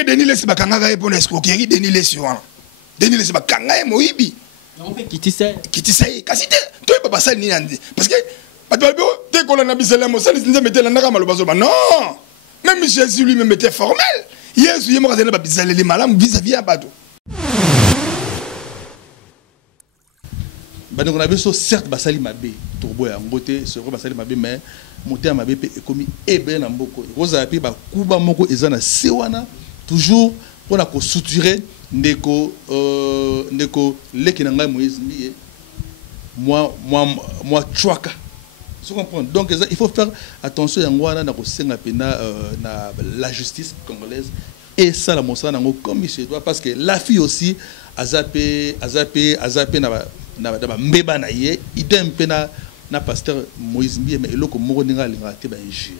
que Denis Lessi bakanga répondre escroquerie Denis Lessi wana. Denis Lessi bakanga moyibi. On fait kitisa kasi te to papa ça ni andi parce que batbalbo te ko na bisela mo ça nze metela ndaka malobazo ba non même Jésus lui même était formel Yesu yemo kazela ba bisela les malam vis-à-vis à bato ba donc on avait so certes basali mabe turbo ya ngote c'est vrai basali mabe mais monter mabe pe ekomi ebe na mboko roza pe ba kuba moko ezana sewana toujours pour la suturer ndeko leki na ngai Moïse Mbiye moi chouaka tu comprends donc il faut faire attention yangwana na ko senga pena na la justice congolaise et ça la monsana nango comme il se doit parce que la fille aussi azapé na mbeba na ye idem pena na pasteur Moïse Mbiye mais eloko moko ninga linga te ba injure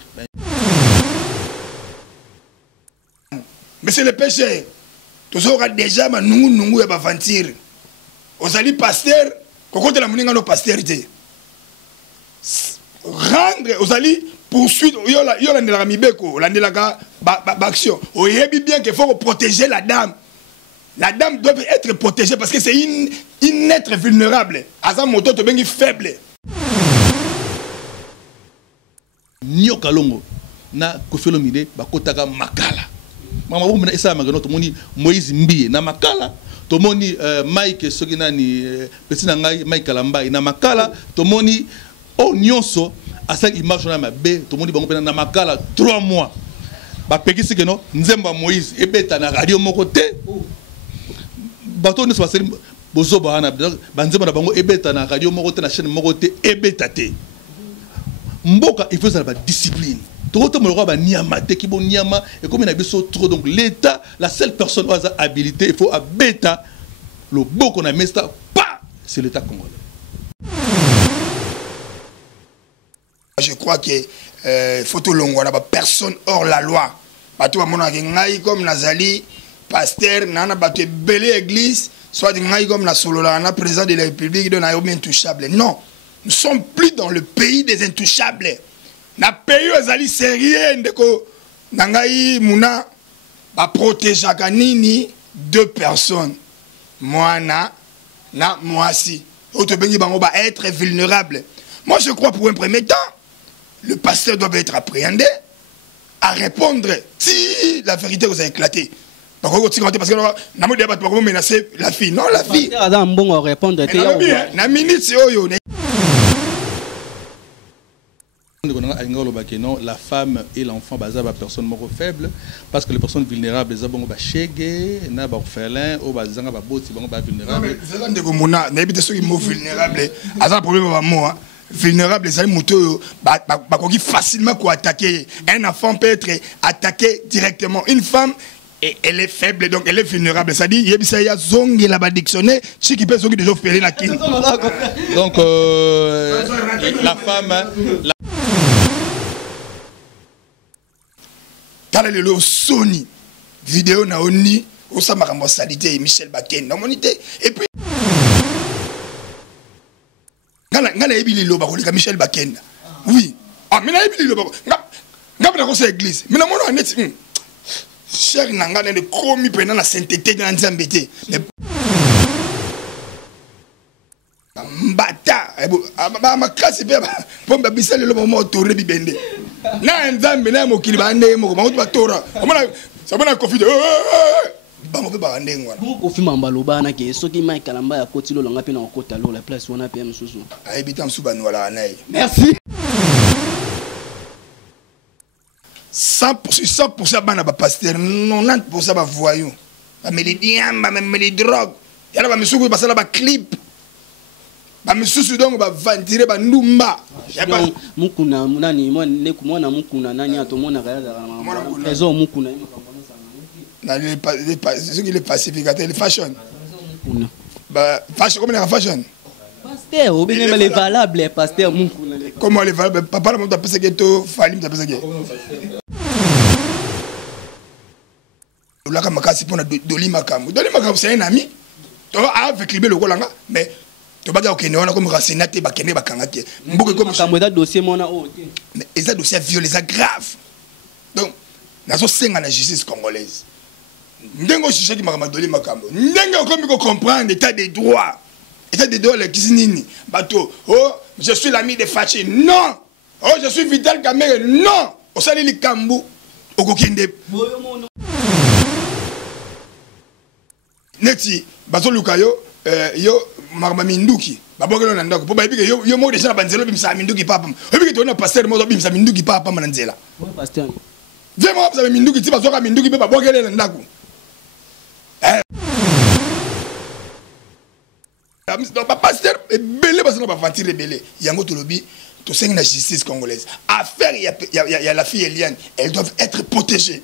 mais c'est le péché. Tous aura déjà ma nungu ya bavantir. Ozali pasteur, kokote la muninga no pastorité. Rendre ozali poursuite yola ndela mibeko, la ndela ba action. Oyebi bien qu'il faut protéger la dame. La dame doit être protégée parce que c'est une être vulnérable. Asa moto to bengi faible. Nyoka longo na Koffi Olomide bakotaka makala. Mama bo mena esa magano to moni Moïse Mbiye na makala to moni Mike Sogina ni petit na ngai Mike Kalamba na makala to moni o nyonso asa image na mabe to moni bango pena na makala 3 mois ba pekisi ke no nzemba Moïse ebeta na radio moko te bato ne passer bozo bana banzemba na bango ebeta na radio moko te na chaîne moko te ebeta te mboka il faut ça la discipline. Tout le monde a niama, qui bon niama et comme il a besoin trop donc l'État, la seule personne qui a habilité, il faut à bêta le beau qu'on a mis ça, pas c'est l'État congolais. Je crois que photo longue on a pas personne hors la loi. Bato mon ngai comme Nazali pasteur nana bato belé église soit ngai comme na solola na président de la République de Naomi intouchable. Non, nous sommes plus dans le pays des intouchables. Na pays ozali sérieux ndeko nangai muna ba protéger kanini 2 personnes moi na moi si autre bengi bango ba être vulnérable. Moi je crois pour un premier temps le pasteur doit être appréhendé à répondre si la vérité vous a éclaté. Donc parce que na mo débat pas menacer la fille non la fille pasteur a un bon répondre na minute oyo la femme et l'enfant basent à personne mort faible parce que les personnes vulnérables les abongo ba chege na ba orphelin ou ba zanga ba boti bango ba vulnérable mais ndeko mona na ebite ceux qui sont vulnérables asa problème ba mo vulnérable les moto ba koki facilement ko attaquer un enfant peut être attaqué directement une femme et elle est faible donc elle est vulnérable ça dit yebisa ya zongi la ba dictionnaire chi qui peut zongi déjà opérer la kin donc la femme Kala lelo Sony vidéo na oni osama kambo salité Michel Baken na monité et puis ngana ebili lo ba kolika Michel Baken oui ah mais na ebili lo ba ngapena ko sa église mais na mona net cher nanga ne komi pena na sainteté na nzambe te mais mbata ba makasi pe pomba bisale lo mo tourner bibende na nzambe na mokili bande moko bango batora omona sabona confide bango pe bande ngwana Koffi Mambaloba na ke soki Mike Kalamba ya koti lo langa pe na kota lo la place wana pe msusu ayebita msubanu wala nae merci 100% bana ba pasteur 90% ba voyou ba melidiamba ba melidrogue yala ba misuku basala ba clip ba misusu donc ba ventire ba ndumba mukuna munani ne kumona mukuna nani atomona kaya ezo mukuna na ceux qui les pacificateurs les fashion ba fashion comme la fashion pasteur ou bien les valables pasteur mukuna comment les valables papa la monte à que to falim ta que la kamakasi pona dolima c'est un ami to avec libé le kolanga mais to baga okene wana comme racinate bakene bakanga te mboke comme kamweda dossier mona o mais ça dossier violé ça grave donc nazo senga la justice congolaise Ndengo chiche qui m'a donné ma cambo. Ndengo comme il comprendre l'état des droits. État des droits, les kisinini. Bateau. Oh, je suis l'ami de Fachi. Non. Oh, je suis Vital Kamere. Non. Au sali li kambu. Au kokende. Neti. Bateau Lukayo. Yo, Marma Minduki. Babogelo Nandako. Pour baby, yo mo déjà banzelo bimsa Minduki papa. Obi que tu as pasteur mo bimsa Minduki papa manzela. Ouais, pasteur. Vraiment, vous avez Minduki, tu vas voir Minduki, papa, boire les Nandako. Donc, pasteur, belé, parce qu'on va mentir, belé. Yango Tolobi, tout ça, la justice congolaise. Affaire, il y a la fille Eliane, elles doivent être protégées.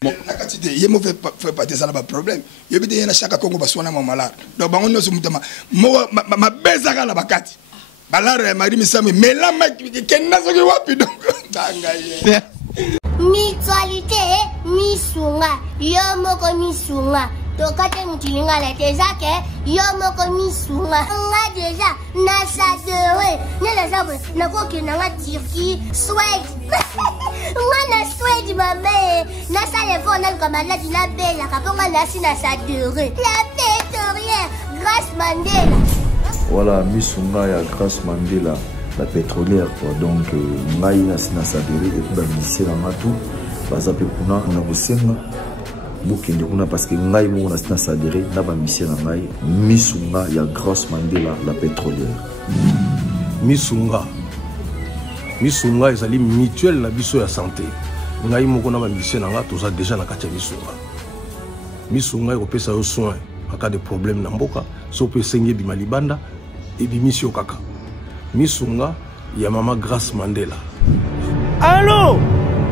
Il y a mauvais partir ça, problème. Il y a chaque Congo va soigner mon malade. Donc, on a ce mouvement. Ma bezara la bakati. Balar Marie Missame, mais là, mutualité misunga yomoko misunga tokate mutilinga la tezake yomoko misunga nga déjà na sadere nela sabwe na koki na nga Turquie Suède nga na Suède mame na sale fo na comme la dina bella kaponga na sina sadere la pétrolière Grâce Mandela. Voilà, misunga ya Grâce Mandela. La pétrolière quoi. Donc ngai na sina sadere et puis ba mission na matu baza pe kuna na bosenga bokende kuna parce que ngai mo na sina sadere na ba mission na ngai misunga ya Grâce Mandela la pétrolière. Misunga ezali mutuelle na biso ya santé. Ngai mo na ba mission na nga toza déjà na kati ya misunga ekopesa yo soin en cas de problème na mboka so pe sengi bima libanda et bimisio kaka. Misunga ya mama Grâce Mandela. Allô?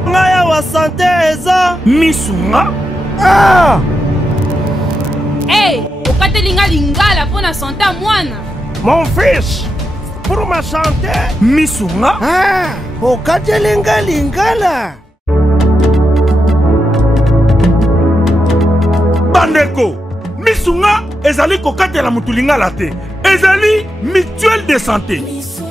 Ngaya wa santé eza misunga? Ah! Hey, okatelinga lingala pona santé mwana. Mon fils, pour ma santé, misunga? Ah! Okatelinga lingala. Bandeko, misunga ezali kokatela mutulingala te. Ezali mutuelle de santé.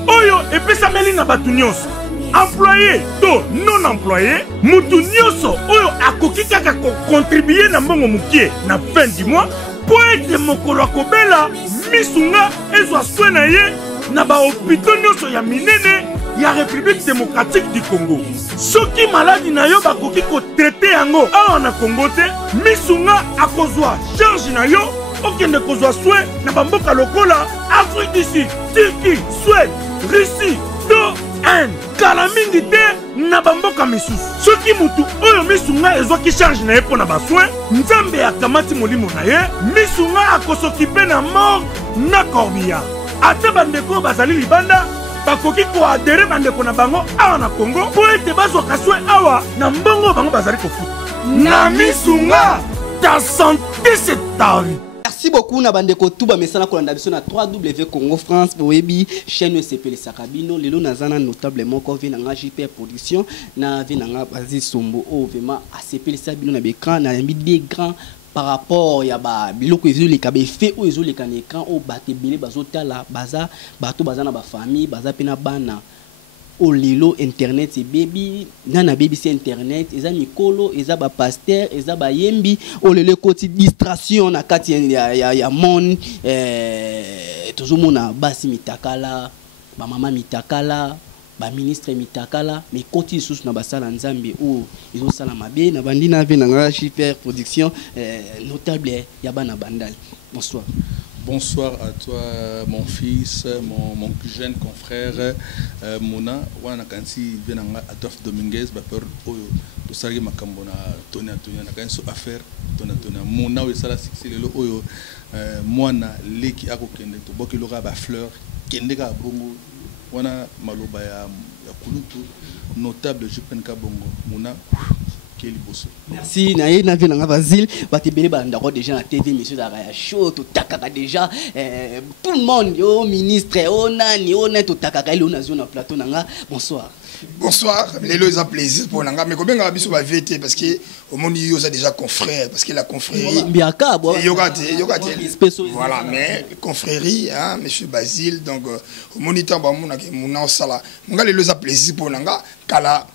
Oyo epesameli na batu nyonso. Employé to non employé, mutu nyonso oyo akoki kaka contribuer na mbongo mukie na fin du mois po ete mokolo akobela misunga ezwa soin na ye na ba hôpitaux nyonso ya minene ya République démocratique du Congo. Soki maladi na yo bakoki ko traiter yango awa na Congo te, misunga akozwa charge na yo okende kozwa soin na bamboka lokola Afrique du Sud, Turquie, Suède, Russie, to Inde. Kala mingi te na bamboka misusu. Soki mutu oyo misunga ezwaki charge na ye pona basoin, nzambe akamati molimo na ye, misunga akosokipe na mort na corbillard. Ate bandeko bazali libanda, bakoki koadere bandeko na bango awa na Congo po ete bazwaka soin awa na mbongo bango bazali kofuta. Na misunga, ta santé c'est ta vie. Merci beaucoup na bandeko tuba mesana kolanda biso na 3W Congo France boyebi chaîne CPL Sakabino lelo nazana notablement ko vina nga JP production na vina nga Bazi Sombo o vraiment a CPL Sakabino na bekran na mbi des grands par rapport ya ba biloko ezoleka be fait o ezoleka na écran o batebele bazotala baza bato baza na ba famille baza pena bana o lelo internet c'est baby nana baby c'est internet eza mikolo eza ba pasteur eza ba yembi o lelo koti distraction na kati ya mon toujours mona basi mitakala ba mama mitakala ba ministre mitakala mais koti sous na basala nzambe o izo sala mabe na bandi na ve na super production notable ya bana bandal. Bonsoir. Bonsoir à toi, mon fils, mon plus jeune confrère Mona. Wana kansi venanga Adolphe Dominguez, bapeur oyo to sagi makambo na Tonia na kanso affaire Tonia Mona we sala succès lelo oyo mwana leki akokende to bokiloka ba fleur kende ka bongo wana maloba ya kulutu notable Jupen Kabongo Mona. Merci naye na vina nga Basile batebele bandako déjà na TV monsieur Zara show to takaka déjà tout le monde yo ministre o nani o net to takaka ile on zone na plateau nanga. Bonsoir. Bonsoir, lelo est un plaisir pour nanga mais combien nga biso ba VT parce que au monde yo ça déjà confrère parce que la confrérie biaka bo yokate voilà mais confrérie hein monsieur Basile donc au moniteur ba mona ke mona sala nga lelo est un plaisir pour nanga kala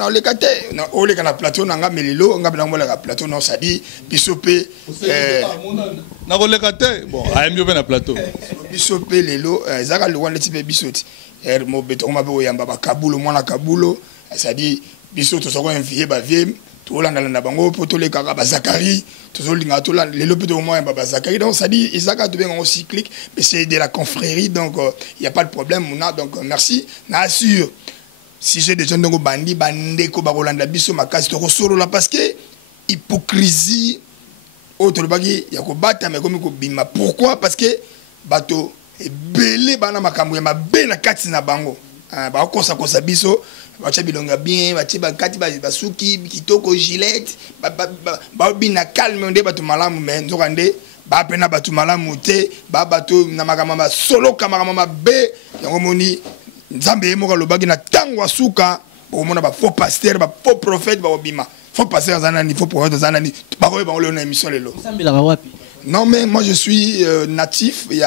oleka te oleka na plateau nanga melilo nga bina ngola plateau non ça dit bisope nakoleka te bon ayembi pe na plateau bisope lelo zaka le wana tipe bisoti mo beto ma be oyamba ba kabulo mwana kabulo ça dit bisoto soko envier ba vie tolanda na bango potoleka ba Zakari tozolinga tolanda lelo pe au moins ba Zakari donc ça dit Isaka to bien en cyclique mais c'est de la confrérie donc il y a pas de problème on donc merci na assure si j'ai des gens donc bandi bandeko ba Rolanda biso makasi to solo là parce que hypocrisie autre bagi ya ko bata mais comme ko bima pourquoi parce que bato ebele bana makambo ya mabe na kati na bango ba kosa kosa biso ba bilonga bien ba ba kati ba suki kitoko gilette ba bina calme nde bato malamu mais nzokande ba pena bato malamu te ba bato na makamama solo kamakama be yango moni nzambe mo lobaki na tango asuka o mona ba faux pasteur ba faux prophète ba obima faux pasteur zanani faux prophète zanani ba ko ba ole na émission lelo non mais moi je suis natif il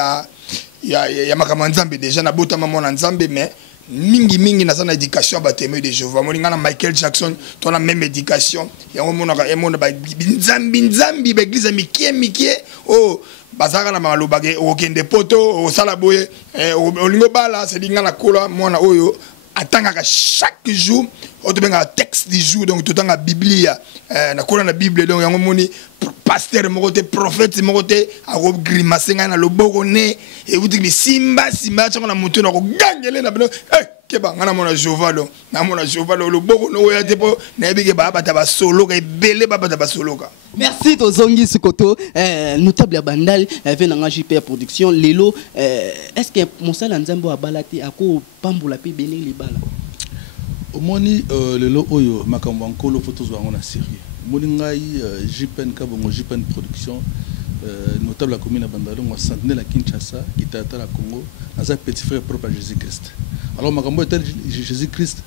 y a makamama nzambe déjà na botama mona nzambe mais mingi na sana éducation ba témoin de Jéhovah moninga na Michael Jackson ton la même éducation yango mona ka emona ba nzambi ba église mikie oh bazaka na malobage okende poto osala boye olingo bala c'est dinga na kola mwana oyo atangaka chaque jour otobenga texte du jour donc totanga biblia na kola na bible donc yango moni pasteur mokote prophète mokote aro grimacenga na loboko ne et vous dites simba chako na mutu na ko gangele na bino keba ngana mona Jéhovah donc na mona Jéhovah loboko no ya tepo na bige ba bata ba solo ka belé ba bata ba solo ka. Merci Tozongi Sukoto notable ya bandal venanga JPR production lelo est-ce que Mosala Nzambo a balati ako pambola pe beni libala omoni lelo oyo makambo nkolo photos wa ngona sérieux moni ngai JPN kabongo JPN production notable la commune à Bandalongo centenaire la Kinshasa qui tata la Congo dans un petit frère propre à Jésus-Christ alors makambo tel Jésus-Christ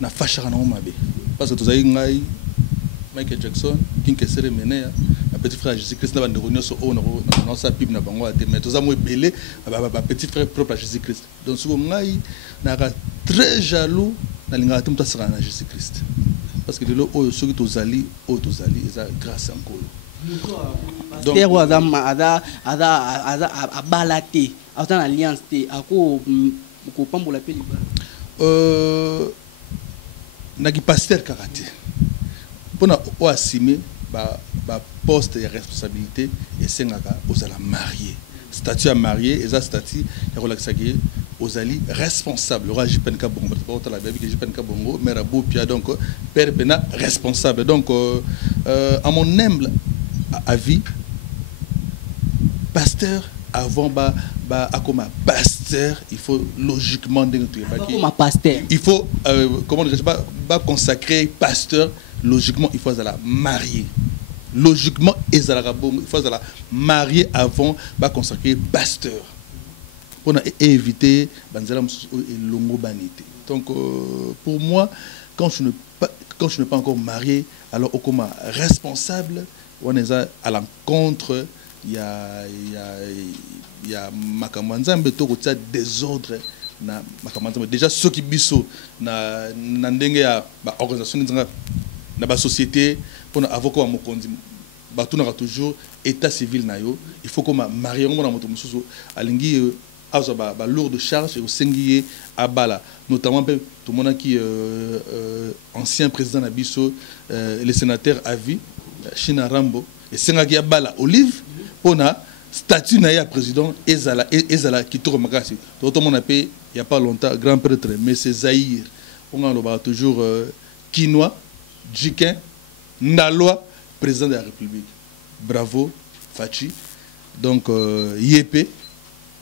na fashaka na mabe parce que tozai ngai Michael Jackson King Kesere Menea un petit frère Jésus-Christ na bandeko nyonso o na sa bible na bango ate mais tozamo ebele ba petit frère propre à Jésus-Christ donc souvent ngai na très jaloux na linga tumta sera na Jésus-Christ parce que lelo oyo soki tozali eza grâce à Nkolo donc ada balate autant alliance te ako ko pambola pe libala naki pasteur karaté pona o assumer ba poste de responsabilité et sengaka ozala marié statut à marié eza statut ya relaxaki ozali responsable le roi JPN Kabongo pas la Bible que JPN Kabongo mais rabo pia donc père pena responsable donc à mon humble avis pasteur avant comme pasteur il faut logiquement comme pasteur il faut comment dire pas consacrer pasteur logiquement il faut la marier logiquement il faut la marier avant pas consacrer pasteur pour éviter longo banité donc pour moi quand je ne pas encore marié alors comme responsable on est à l'encontre il y a makambo nzambe to ko tia désordre na makambo nzambe déjà ceux qui biso na ndenge ya ba organisation nzanga na ba société pour avocat wa mokonzi ba tunaka toujours état civil na yo il faut comme marier ngona moto mususu alingi azo ba lourde charge et au sengié abala notamment tout le monde qui ancien président na biso le sénateur à vie China Rambo et sengaki abala Olive pona statut na ya président ezala qui tourne makasi tout le monde a payé il y a pas longtemps grand prêtre mais c'est Zahir on a toujours Kinois Djikin Ndaloa président de la République bravo Fachi donc Yépé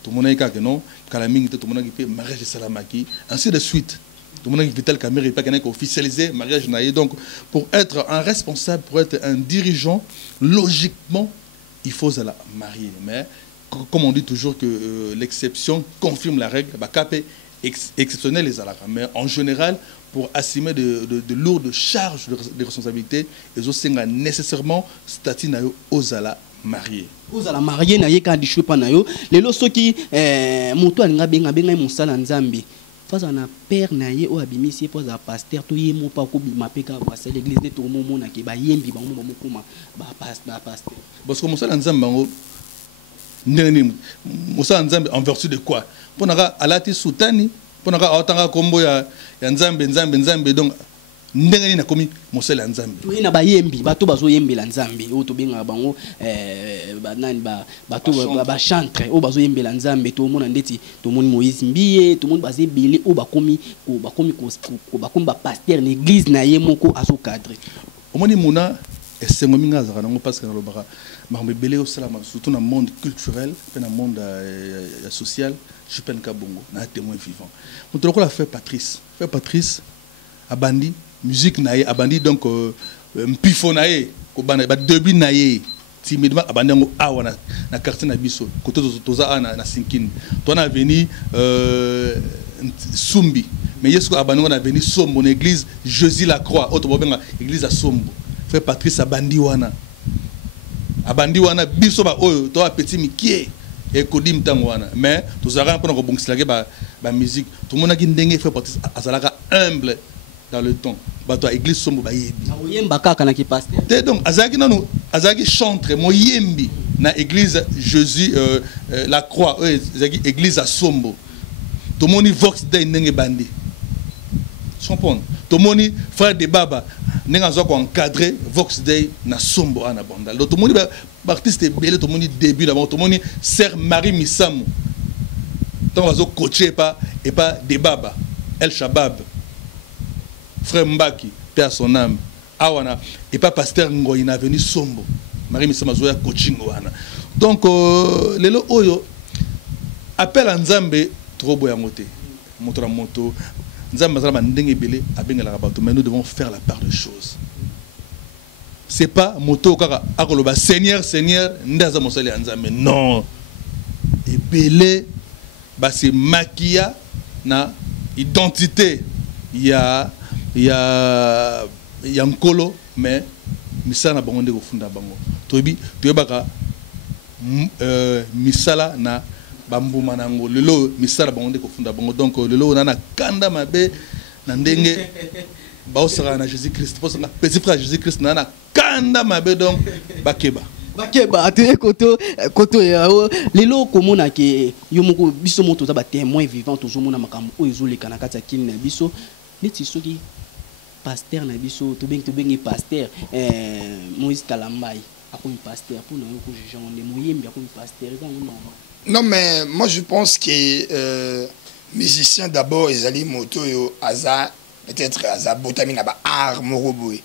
tout le monde a dit que non Kalaming tout le monde a dit mariage de Salamaki ainsi de suite tout le monde a dit Vital Kamerhe et pas qu'il officialisé mariage naïe donc pour être un responsable pour être un dirigeant logiquement il faut la marier mais comme on dit toujours que l'exception confirme la règle bah capé exceptionnel les alaka mais en général pour assumer de lourdes charges de responsabilité ils ont nécessairement statut na yo ozala marié ozala marié na ye quand dit pas na yo lelo soki moto alinga benga mosala nzambe pas un père naïe ou abimisi pas un pasteur tout yé mon pas ko bima peka ba c'est l'église de tout mon na ke ba yembi ba mo kuma ba pasteur parce que mosala nzambe bango ndeni mosala nzambe en vertu de quoi ponaka alati sultani ponaka awtanga kombo ya nzambe donc ndengeni na komi mosala nzambe to ina ba yembi bato bazo yembela nzambe o to benga bango ba nani ba bato ba chantre o bazo yembela nzambe to mona ndeti to moni Moïse Mbiye to moni bazé belé o ba komi ba pasteur na église na ye moko azo cadre omoni muna esengo minga zaka nango parce que na lobaka makambo belé au salama surtout dans le monde culturel et dans le monde social je peine ka bongo na témoin vivant moto lokola fait Patrice abandi musique naie abandi donc mpifo naie ko bana ba début naie timidement abandi ngo awa na quartier na biso côté toza ana na Sinkini to na veni Sumbi mais yesko abandi na veni Sombo na église Jésus la Croix auto bobenga église à Sombo fait Patrice abandi wana biso ba oyo to petit mikie et kodim tangwana mais tozara pona ko bongsilake ba musique tout le monde ki ndenge fait Patrice azalaka humble dans le temps bato église Sombo ba yebi oyemba kaka na ki pasteur te donc azaki chantre moyembi na église Jésus la Croix église à Sombo to moni Vox Day ndenge bandi comprendre to moni frère de Baba nenga zo ko encadrer Vox Day na Sombo ana bandal to moni ba artiste belé to moni début là to moni sœur Marie Misamu to bazo coacher pas de Baba El Shabab frère Mbaki père son âme awana et pas pasteur Ngoyi na venu Sombo Marie Misamu zo ya coaching wana donc lelo oyo appel à Nzambe trop boya moté moto Nzambe zala ndenge belé abengala bato mais nous devons faire la part de choses. C'est pas moto kaka akoloba Seigneur ndaza mosali Nzambe non. Et belé ba se maquilla na identité ya nkolo mais misala bango ndeko funda bango. Tobi toyebaka misala na bambuma nango lelo misala bango ndeko funda bango donc lelo nana kanda mabe na ndenge baosaka na Jésus Christ parce que petit frère Jésus Christ nana kanda mabe donc bakeba ate koto ya lelo komona ke yo moko biso moto za ba témoin vivant tozomona makambo oyo ezoleka na kati ya kini na biso neti soki pasteur na biso to bengi pasteur Moïse Kalambai akomi pasteur pour nous ko juger on est moyembi akomi pasteur non mais moi je pense que musicien d'abord ezali moto yo aza peut-être aza botamina ba art moroboy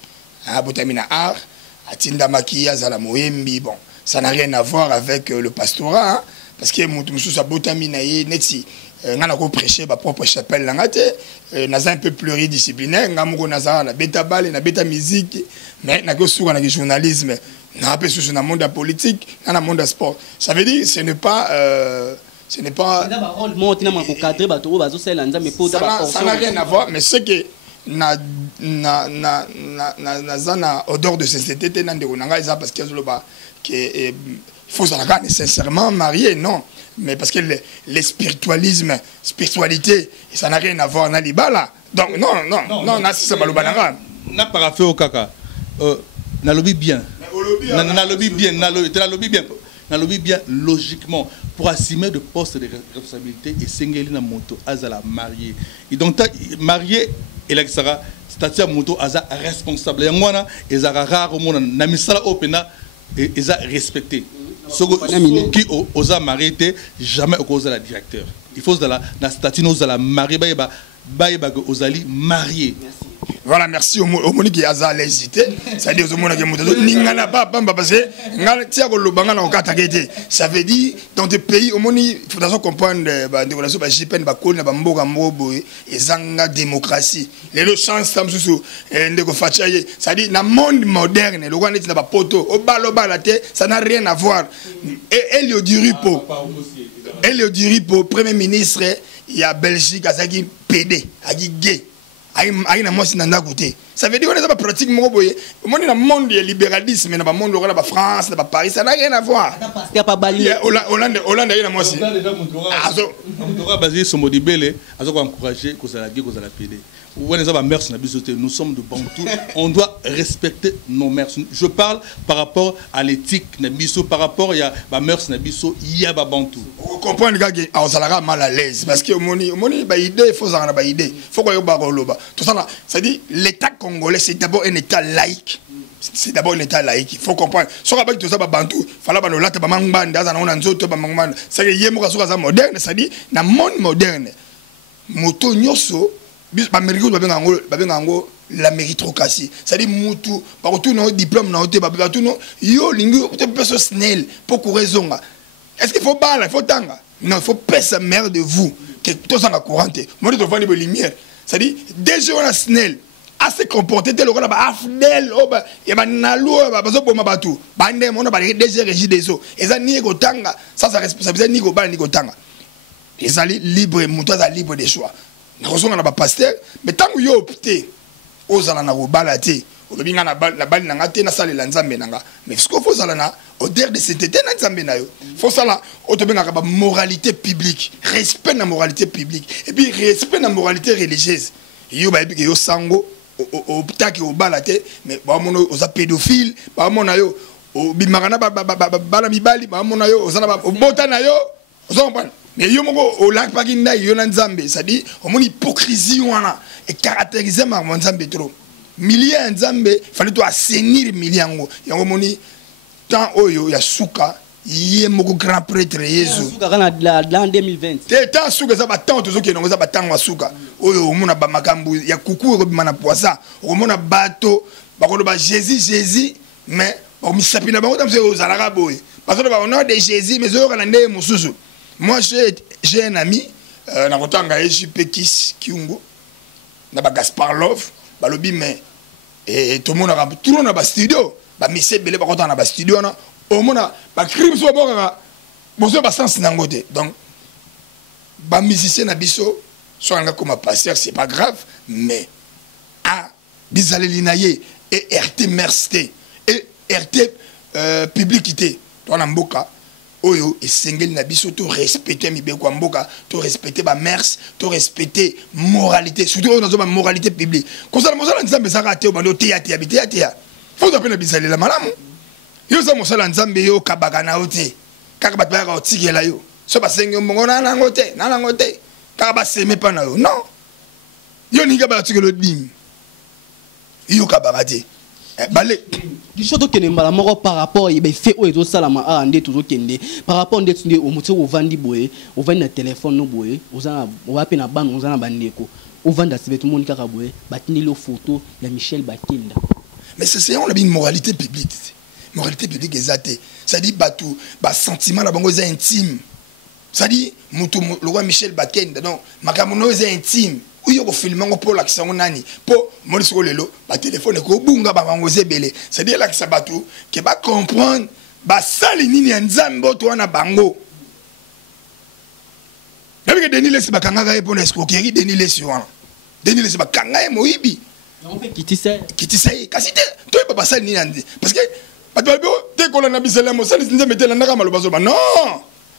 botamina art atinda maquillage azala moyembi bon ça n'a rien à voir avec le pastorat hein, parce que moto mususu botamina ye neti ngana ko prêcher ba propre chapelle langate naza un peu pluridisciplinaire ngamoko naza na beta bale na beta musique mais na ko suka na journalisme na pe sous na monde politique na monde sport ça veut dire ce n'est pas ça n'a rien à voir mais c'est que na odeur de société na ndeko nanga ça parce que que faut ça la sincèrement marié non mais parce que le spiritualité ça n'a rien à voir na libala donc non na c'est baloba nanga na parafé au kaka na lobby bien na lobby bien logiquement pour assumer de postes de responsabilité et singeli na moto azala marié et donc marié et là sera statut moto aza responsable yangwana ezara rare mona na misala opena eza respecté soko qui osa marié jamais okoza la directeur il faut la statut nous la marié ba que ozali marié. Voilà, merci au Monique Aza hésité. C'est-à-dire au Monique Ningana pas parce que ça veut dire dans des pays au Monique il faut comprendre des relations ba JPN ba kona ba mboka mbobo ezanga démocratie. Les chances tam susu ndeko fachaye. C'est-à-dire dans le monde moderne le rwanda na ba poto au baloba te ça n'a rien à voir. Et Elio Diripo premier ministre il y a Belgique azaki PD agi gay. Aïe na moi c'est nanda côté Ça veut dire qu'on est pas pratique mon boy. Au monde dans le monde du libéralisme, dans le monde de la France, de Paris, ça n'a rien à voir. Il y a pas Bali. Hollande il y a moi aussi. On doit baser sur Modibele, à encourager que ça la guerre, que ça la pédé. Nous sommes de Bantou, on doit respecter nos mœurs. Je parle par rapport à l'éthique, par rapport à la mœurs, il y a Bantou. Vous comprenez que on s'en mal à l'aise parce que mon idée, il faut s'en avoir idée. Il faut qu'on ait un tout ça, c'est-à-dire l'État congolais, c'est d'abord un État laïque. C'est d'abord un État laïque. Il faut comprendre. Si on a tout ça, Bantou, il faut que l'État c'est moderne, c'est-à-dire dans le monde moderne, moto nyoso la méritocratie. C'est-à-dire mutu, par tout nos diplômes, par tout nos yo lingu, personne snell pour quoi raison. Est-ce qu'il faut parler, il faut tanga? Non, il faut payer sa mère de vous que tout ça n'a courante. Moi je te vois les lumières. C'est-à-dire déjà on a snell assez comporté tel qu'on a afdel oba et ba nalo ba bazo pour ma batu. Bande mon ba déjà régis des eaux. Et ça ni ko tanga, ça responsabilité ni ko ba ni ko tanga. Et ça libre mutu ça libre des choix. Nous avons un pasteur, mais tant que vous optez, vous allez vous balader, vous allez la balle dans la tête, vous allez mais ce qu'il faut, au derrière de cette tête, il faut ça, la moralité publique, respect de la moralité publique, et puis respect de la moralité religieuse. Il y a des sango, au ptaki, au balader, mais aux pédophiles, au bimarana, balamibali, au botanayo, vous comprenez? Mais yo moko au lac Paginda yo na Nzambe, ça dit au mon hypocrisie wana et caractérisé par mon Nzambe trop. Milliers Nzambe, fallait toi assainir milliango. Yango moni tant oyo ya suka yé moko grand prêtre Yesu. Suka kana l'an 2020. Té tant suka ça ba tant tozo ke non ça ba tant wa suka. Oyo mona ba makambu ya kuku ko bimana poisa. O mona bato ba ko ba Jésus mais o misapina ba ko tamse o zalaka boy. Parce que ba on a de Jésus mais zo kana ndé mususu. Moi, j'ai un ami, na kotanga JP Kiungo, na ba Gasparlov, ba lobi mais et tout le monde a tout na ba studio, ba mise belé ba kotanga na ba studio na, au mona ba crime so boka, bozo ba sens na ngote. Donc ba musicien na biso, so nga comme pasteur, c'est pas grave, mais a bizaleli naye et RT Mercité et RT publicité, toi na mboka. Oyo et sengel na biso to respecter mi be kwa mboka to respecter ba mers to respecter moralité surtout on a moralité publique comme ça mosala nzambe ça raté bando te ya faut appeler na bisale la malamu yo ça mosala nzambe yo kabaka na ote kaka bat ba otikela yo so ba sengel mbongo na ngote kaka ba seme pa na yo non yo ninga ba otikelo dim yo kabaka te balé du choto kende mbala moko par rapport il fait o ezo salama a ande toujours kende par rapport nde tunde o mutu o vandi boye o vandi na téléphone no boye ozana o wapi na ban ozana bandeko o vanda sibe tout monde kaka boye batini lo photo ya Michel Bakenda mais c'est on a une moralité publique exacte ça dit batou ba sentiment la bango za intime ça dit mutu le roi Michel Bakenda non makamono za intime oui, on filme on pour l'accent on ani pour moi sur le lot ba téléphone ko bunga ba ngozé belé c'est dire là que ça batou que ba comprendre ba sali nini nzambo to na bango avec Denis les ba kanga répondre escroquerie Denis les sur Denis les ba kanga moibi on fait qui ça kasi te to ba sali nini parce que ba to te ko na bisela mo sali nzambe te na ngama lo bazo ba non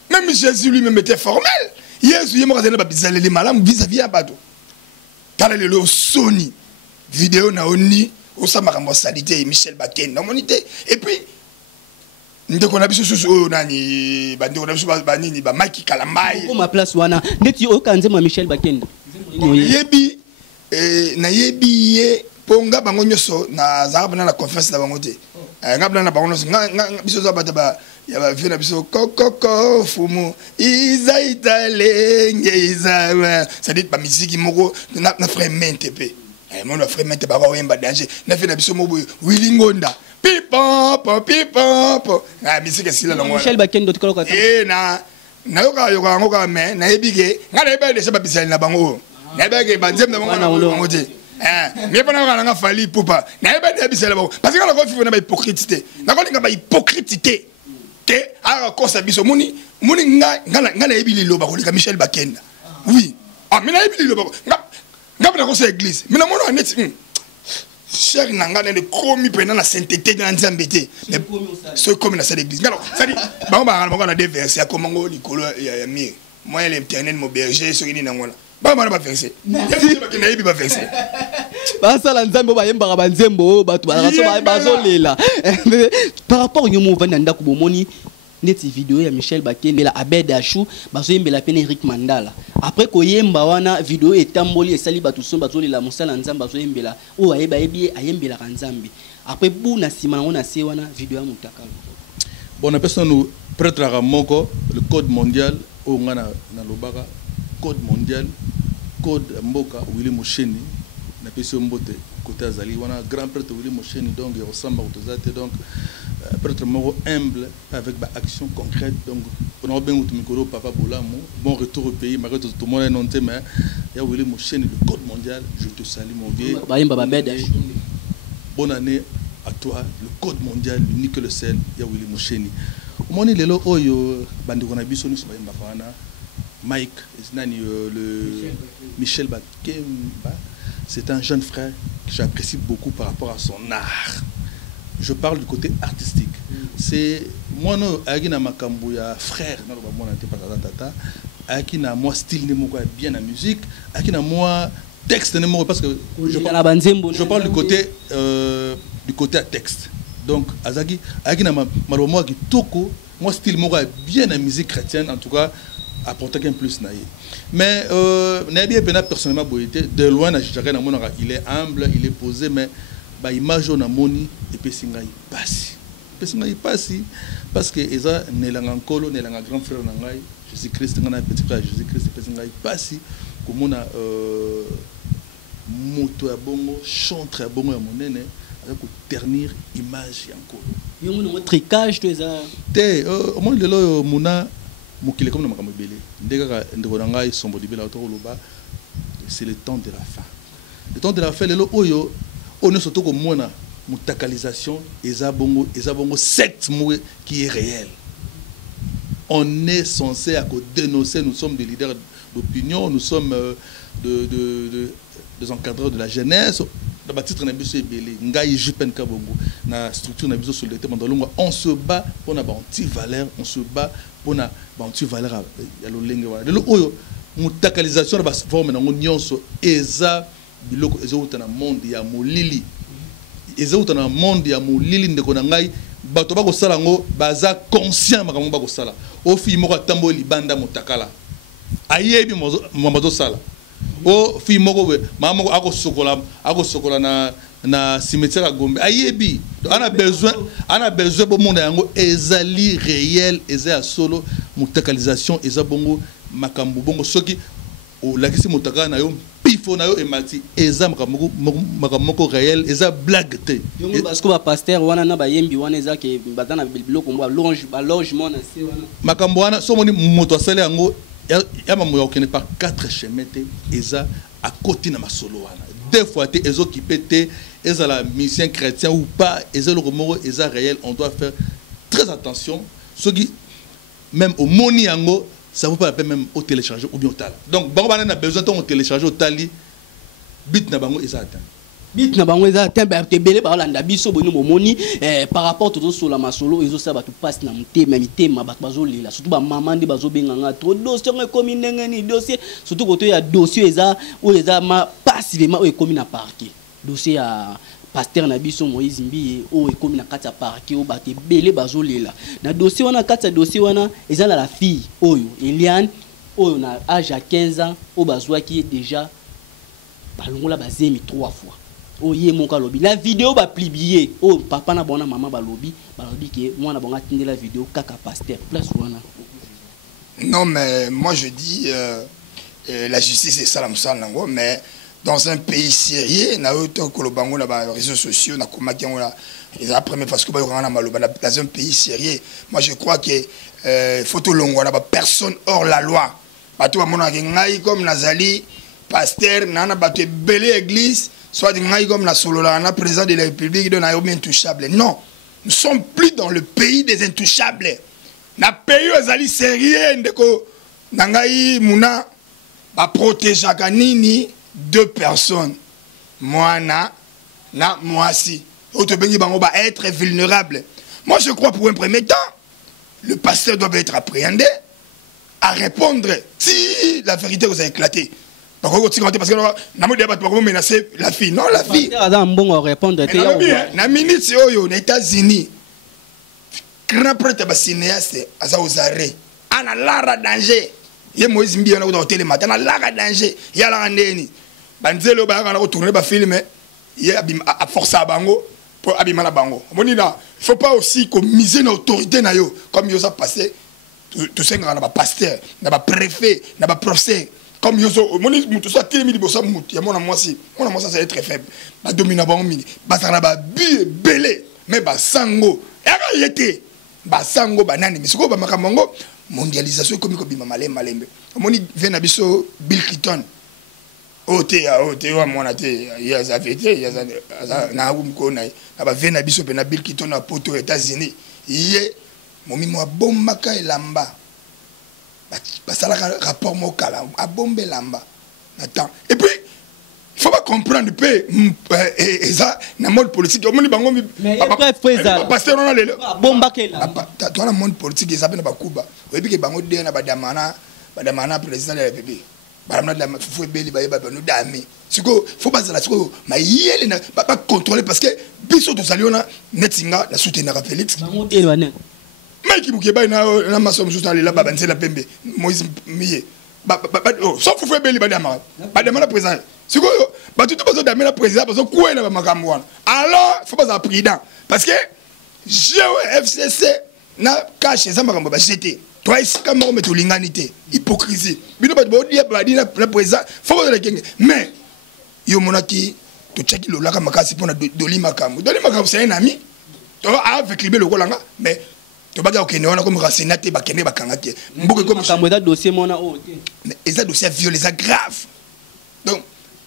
même Jésus lui-même était formel Yesu yemo ka ba bisela les malam vis-à-vis à bateau. Quand le Sony vidéo na oni au samakambo salité Michel Bakenda monité et puis ndeko na biso susu nani bandeko na biso banini ba Mike Kalamai ko ma place wana ndeti o kanze ma Michel Bakenda yebi na yebi ye ponga bango nyoso na zaba na conférence na bango te ngabna na bango biso za bata ba ya ba vina biso kokoko fumu izaitale ngeiza ça dit ba musique moko na frère mentepe mon frère mente ba wemba danger na fina biso mobo wilingonda pipo na musique sila longo Michel Bakenda to kaloka na yoka ngoka me na ebige ngala ebe de seba bisali na bango na ebe banzem na bango te mais pendant nga fali poupa na ebe de bisali bango parce que la ko fifu na ba hypocrite na ko linga ba hypocrite que à cause de biso muni ngana ebili loba ko lika Michel Bakenda oui ah mina ebili loba ngapna ko sa église mina mona net cher nanga na de komi pendant la sainteté de nzambete mais ce comme na salle d'église alors ça dit ba on a des versets comment on likolo ya mi moi l'éternel mon berger ce qui ni ngona ba ba verset merci ba kina ba verset ba sala nzambe ba yemba ba nzembo ba tu ba zo lela par rapport nyomo vanda ndako bomoni neti vidéo ya Michel Bakende la Abed Achou bazo yembela pene Eric Mandala après ko yemba wana vidéo etamboli esali batu so bazo lela mosala nzambe bazo yembela o ayeba ebi ayembela kanzambe après bu na sima na se wana vidéo ya mutakalo bon na personne nous prêtre moko le code mondial o ngana na lobaka code mondial code mboka Willy Mosheni na pesi mbote côté azali wana grand prêtre Willy Mosheni donc il ressemble au tozate donc prêtre moro humble avec ba action concrète donc on a bien outro micro papa Bolamo bon retour au pays malgré tout le monde non mais il y a Willy Mosheni le code mondial je te salue mon vieux bonne année à toi le code mondial l'unique le seul il y a Willy Mosheni omoni lelo oyo bandiko na biso ni so ba yamba Mike nani le Michel Bakemba c'est un jeune frère que j'apprécie beaucoup par rapport à son art. Je parle du côté artistique. C'est moi non agina makambo ya frère na ba mona te pas tata akina moi style ne moko bien la musique akina moi texte ne moko parce que je parle du côté à texte. Donc azaki akina malomo moi qui toko moi style moko bien la musique chrétienne en tout cas apporter qu'un plus naïe. Mais Nabi Pena personnellement de loin il est humble, il est posé mais bah image on a moni et puis singai passi parce que eza nelanga nkolo nelanga grand frère nangai Jésus Christ ngana petit frère Jésus Christ et singai passi comme on a moto ya bongo chantre ya bongo ya monene avec ternir image ya nkolo. Yo mo tricage to eza te au moins lelo muna mukile comme na makambo belé ndeka ndeko nanga isombo libela otoloba c'est le temps de la fin. Le temps de la fin lelo oyo on est surtout comme mona mutakalisation ezabongo secte qui est réel. On est censé à dénoncer, nous sommes des leaders d'opinion, nous sommes des encadreurs de la jeunesse. Dans titre na biso ebele ngai jupen kabongo na structure na biso solidarité mandalonga on se bat pour na anti-valeur, on se bat pour na anti-valeur ya lolenge wala lelo oyo mutakalisation ba forme na nyonso eza biloko ezouta na monde ya molili ezouta na monde ya molili ndeko na ngai bato ba ko sala ngo baza conscient makambo ba ko sala o fi moko tambo libanda mutakala ayebi mozo sala o fi moko we mama moko ako sokola na cimetière à Gombe ayebi ana besoin bo monde yango ezali réel eza solo mutakalisation eza bongo makambo bongo soki o lakisi mutakala na yo pifo na yo emati eza makambo réel eza blague te yongo parce que ba pasteur wana na ba yembi wana eza ke batana biloko ba logement na se wana makambo wana so moni moto asale yango ya mamu okene par 4 chemins te eza à côté na masolo wana deux fois te ezo kipete eza la mission chrétien ou pas eza le mot eza réel on doit faire très attention ce qui même au moni yango ça vaut pas la peine même au télécharger ou bien au tal donc bango bana na besoin de télécharger au tali bit na bango eza atteint bit na bango eza tembe tebele ba landa biso boni momoni par rapport to so la masolo ezo sa ba tu passe na mutema mitema ba bazo lela surtout ba maman ndi bazo benganga trop dossier comme ndengeni dossier surtout côté ya dossier eza o eza ma passivement o comme na parquet dossier ya pasteur na biso Moïse Mbiye o comme na kati ya parquet o ba tebele bazo lela na dossier wana kati ya dossier wana eza la fille oyo Eliane oyo na âge à 15 ans o bazwa qui est déjà balongola bazemi 3 fois. Oye moka lobi la vidéo ba publier oh papa na bona maman ba lobi que moi na bonga tinde la vidéo kaka pasteur place wana. Non mais moi je dis la justice c'est ça la musalango mais dans un pays sérieux na auto ko lobango na ba réseaux sociaux na komaki on la les après parce que ba na maloba dans un pays sérieux moi je crois que photo longo na ba personne hors la loi bato ba mona ngai comme nazali pasteur nana bato belé église soit comme la Sololana, président de la République, de Naomi intouchable. Non, nous ne sommes plus dans le pays des intouchables. Na pays aux sérieux, ndeko nangai muna ba protéger kanini 2 personnes. Moi na moisi auto bengi bango ba être vulnérable. Moi je crois pour un premier temps le pasteur doit être appréhendé à répondre si la vérité vous a éclaté. Parce que na mode ba to menacer la fille. Non, la fille. Bon répondre na minute aux États-Unis. Grand prêtre ba cinéaste aza aux arrêts. Ana lara danger. Ye Moïse Mbi on a au télématin ana lara danger. Ya la ndeni. Banzelo ba na retourner ba film ye a forcer bango pour abimana bango. Monina, il faut pas aussi qu'on mise une autorité na yo comme yo ça passé tout ça na ba pasteur, na ba préfet, na ba professeur. Comme yoso moni mutu so télé midi bossa mutu ya mona mwasi ça est très faible ba domina ba mini ba sana ba bi belé mais ba sango ya yete ba sango banani misiko ba makamongo mondialisation comme ko bima malembe moni vena biso Bill Clinton ote wa mona te ya za vete ya za na umko na ba vena biso pe na Bill Clinton na poto aux États-Unis ye momi mo bombaka elamba ça la rapport mokala a bombe lamba attends et puis il faut pas comprendre peu et ça dans monde politique au monde bango pasteur on a le bomba kela toi la monde politique ils appellent ba kuba et puis que bango de na badamana président de la République baramna de la faut beli ba nous dame siko faut pas ça siko ma yele na pas contrôler parce que biso to saliona netinga na soutenir Félix Mike Bukeba na masom juste aller là-bas c'est la pembe Moïse Miye sauf faut faire beli badama badama président c'est quoi ba tout besoin d'amener la président parce que quoi na makambo alors faut pas président parce que FCC na cache ça makambo ba jeter toi ici comme on met l'inganité hypocrisie bino ba dire ba dire le président faut pas le kenge mais yo monaki to check lo la makasi pona doli makambo c'est un ami to avec libé le kolanga mais tu vas dire que comme racinate bakene bakangate mboke comme ça dossier mona mais ça dossier violé ça grave donc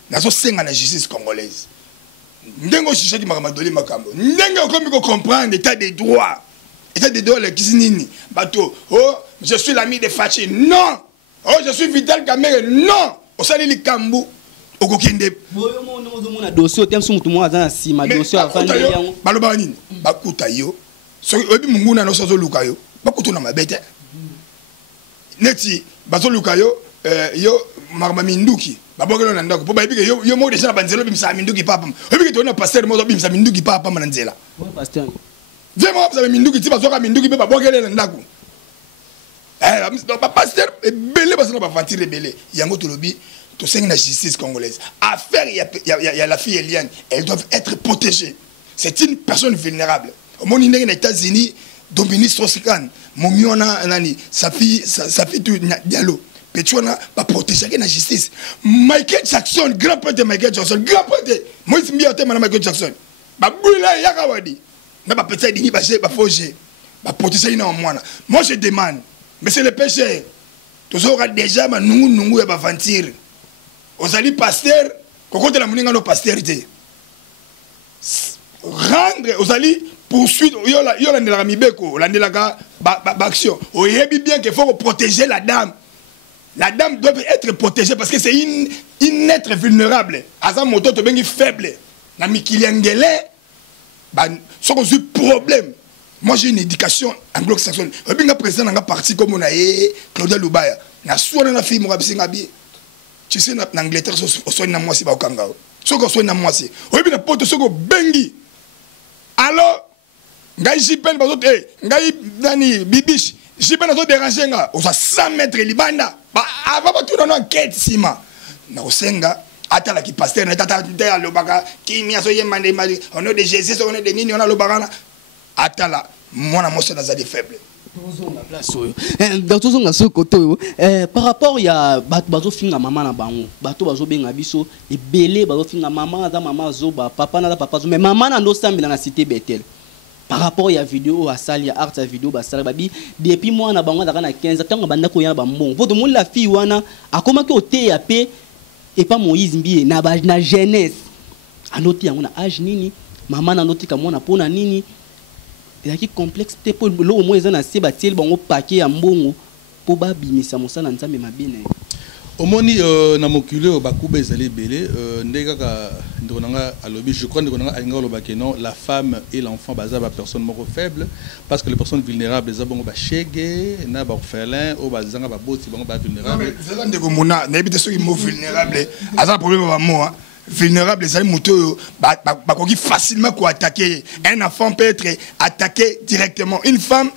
nazo senga na justice congolaise ndengo chiche ki makamandoli makambo ndengo comme ko comprendre état des droits le kisinini bato oh je suis l'ami de Fachi non oh je suis Vital Kamerhe non o sali likambu okokende boyo mona dossier tem sumutu mo azana sima dossier avande yango baloba nini bakuta yo so obi munguna no sozo lukayo bakutuna mabete neti bazo lukayo yo marma minduki babogelo na ndako po bayibike yo mo déjà banzelo bimsa minduki papa obike to na pasteur mo bimsa minduki papa na nzela pasteur vraiment bimsa minduki ti bazoka minduki be babogelo na ndako ba pasteur belé basona ba ventile belé yango to lobi to sengi na justice congolaise affaire il y a la fille Eliane elles doivent être protégées c'est une personne vulnérable au monde des États-Unis Dominique Strauss-Kahn momiona nani sa fille tout Diallo Petrona va protéger la justice Michael Jackson grand prêtre Michael Jackson grand prêtre moi je me dis Michael Jackson ba bula yakawadi na ba petit dini ba forger ba protéger na mwana moi je demande mais c'est le péché tous aura déjà ma nungu ya ba ventir ozali pasteur kokote la muninga no pastorité rendre ozali poursuite yola ndela mibeko la ndela ba action oyebi bien qu'il faut protéger la dame doit être protégée parce que c'est une être vulnérable asa moto to bengi faible na mikiliangele ba soko su problème moi j'ai une éducation anglo-saxonne binga président nga parti comme on a Claude Lubaya na soina na fille mo bisinga bi tu sais na Angleterre so na moi si ba okanga soko so na moi si oyebi na poto soko bengi alors ngai jipel bazot ngai nani bibish jipel azo déranger nga on 100 mètres libanda ba avant ba tout dans enquête sima na osenga atala ki pasteur na tata ya lobaka ki mi aso yemande mali on est de Jésus on est de nini on a lobaka atala mona moso na za des faibles par rapport ya bato finga mama na bango bato bazo benga biso ebele bazo finga mama za mama zoba papa na papa zo mais mama na ndo sambila na cité Bethel par rapport ya vidéo à salle ya art ya vidéo ba sala babi depuis moi na bango na 15 tango banda ko ya ba mbongo poto mon la fille wana akoma ki ote ya pe et pas Moïse Mbiye na jeunesse anoti yango na âge nini mama na noti kamona pona nini et qui complexe te pour le au moins na se batil bango paquet ya mbongo po ba bimisa mosana nzambe mabine Omoni na mokule au bakube ezali belé ndeka ka ndonanga alobi je crois ndonanga alinga lobake non la femme et l'enfant baza ba personne moko faible parce que les personnes vulnérables za bongo ba chege na ba orphelin ou bazanga ba boti bongo ba vulnérable zala ndeko mona na ebite soki mo vulnérable aza problème ba mo vulnérable ezali moto bakoki facilement ko attaquer un enfant peut être attaqué directement une femme.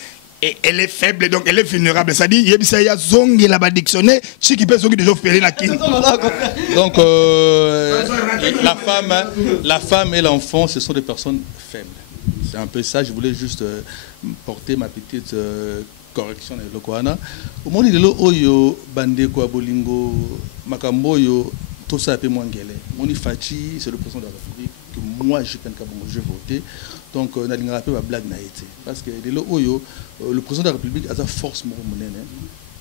Et elle est faible, donc elle est vulnérable. Ça dit, il y a zongi la dictionnaire, ce qui peut se déjà faire la kin. Donc, la femme et l'enfant, ce sont des personnes faibles. C'est un peu ça. Je voulais juste porter ma petite correction dans le Koana. Au moment où oyo bande ko bolingo makambo yo tout ça peu moins gueule. Moni Fachi, c'est le président de la République que moi je pense que je vais voter. Donc, on a une blague naïté. Parce que le président de la République a sa force monnaie.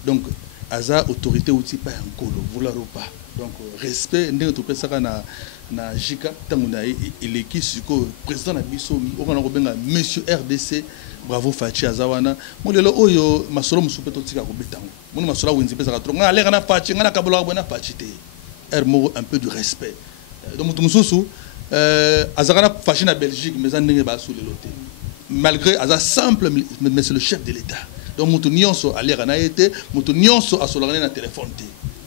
Donc, a sa autorité aussi pas un colo, vouloir ou pas. Donc, respect, na Jika, il est qui sur le président de la Monsieur RDC, bravo Fachi Azawana. Moi, le oyo, ma solo moussoupe tout tika kobetango. Moi, ma solo winzi pesa katro. Nga l'air na Fachi, nga na kabola bona Fachi te. Un peu de respect. Donc, tout Azarana fâché en Belgique, mais en malgré Azar simple, mais c'est le chef de l'État. Donc, nous sommes allés à Naïté, nous sommes allés à téléphone.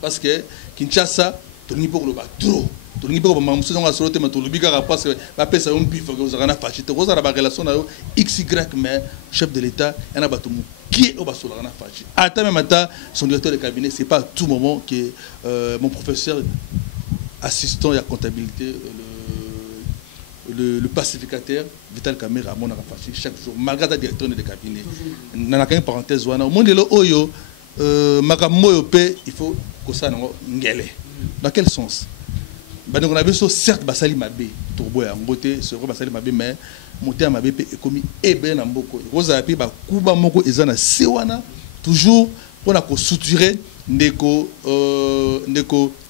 Parce que Kinshasa, tout le monde peut le battre trop. Tout le monde peut le battre trop. Tout le monde peut le battre parce que la paix, c'est un bif. Vous avez fâché. Vous avez une relation avec XY, mais chef de l'État, il y a un battu qui est au bas sur la fâché. Attends, même attends, son directeur de cabinet, ce n'est pas à tout moment que mon professeur assistant à la comptabilité, le pacificateur Vital Kamerhe à mon affaire chaque jour malgré la directeur de cabinet. Dans une parenthèse au monde de l'oyo makamoyo pe il faut que ça ngele. Dans quel sens? Ben on a besoin certes basali mabe turbo ya ngote c'est vrai basali mabe mais monter mabe pe ekomi ebe na mboko. Rosa pe ba kuba moko ezana sewana toujours pour la suturer ndeko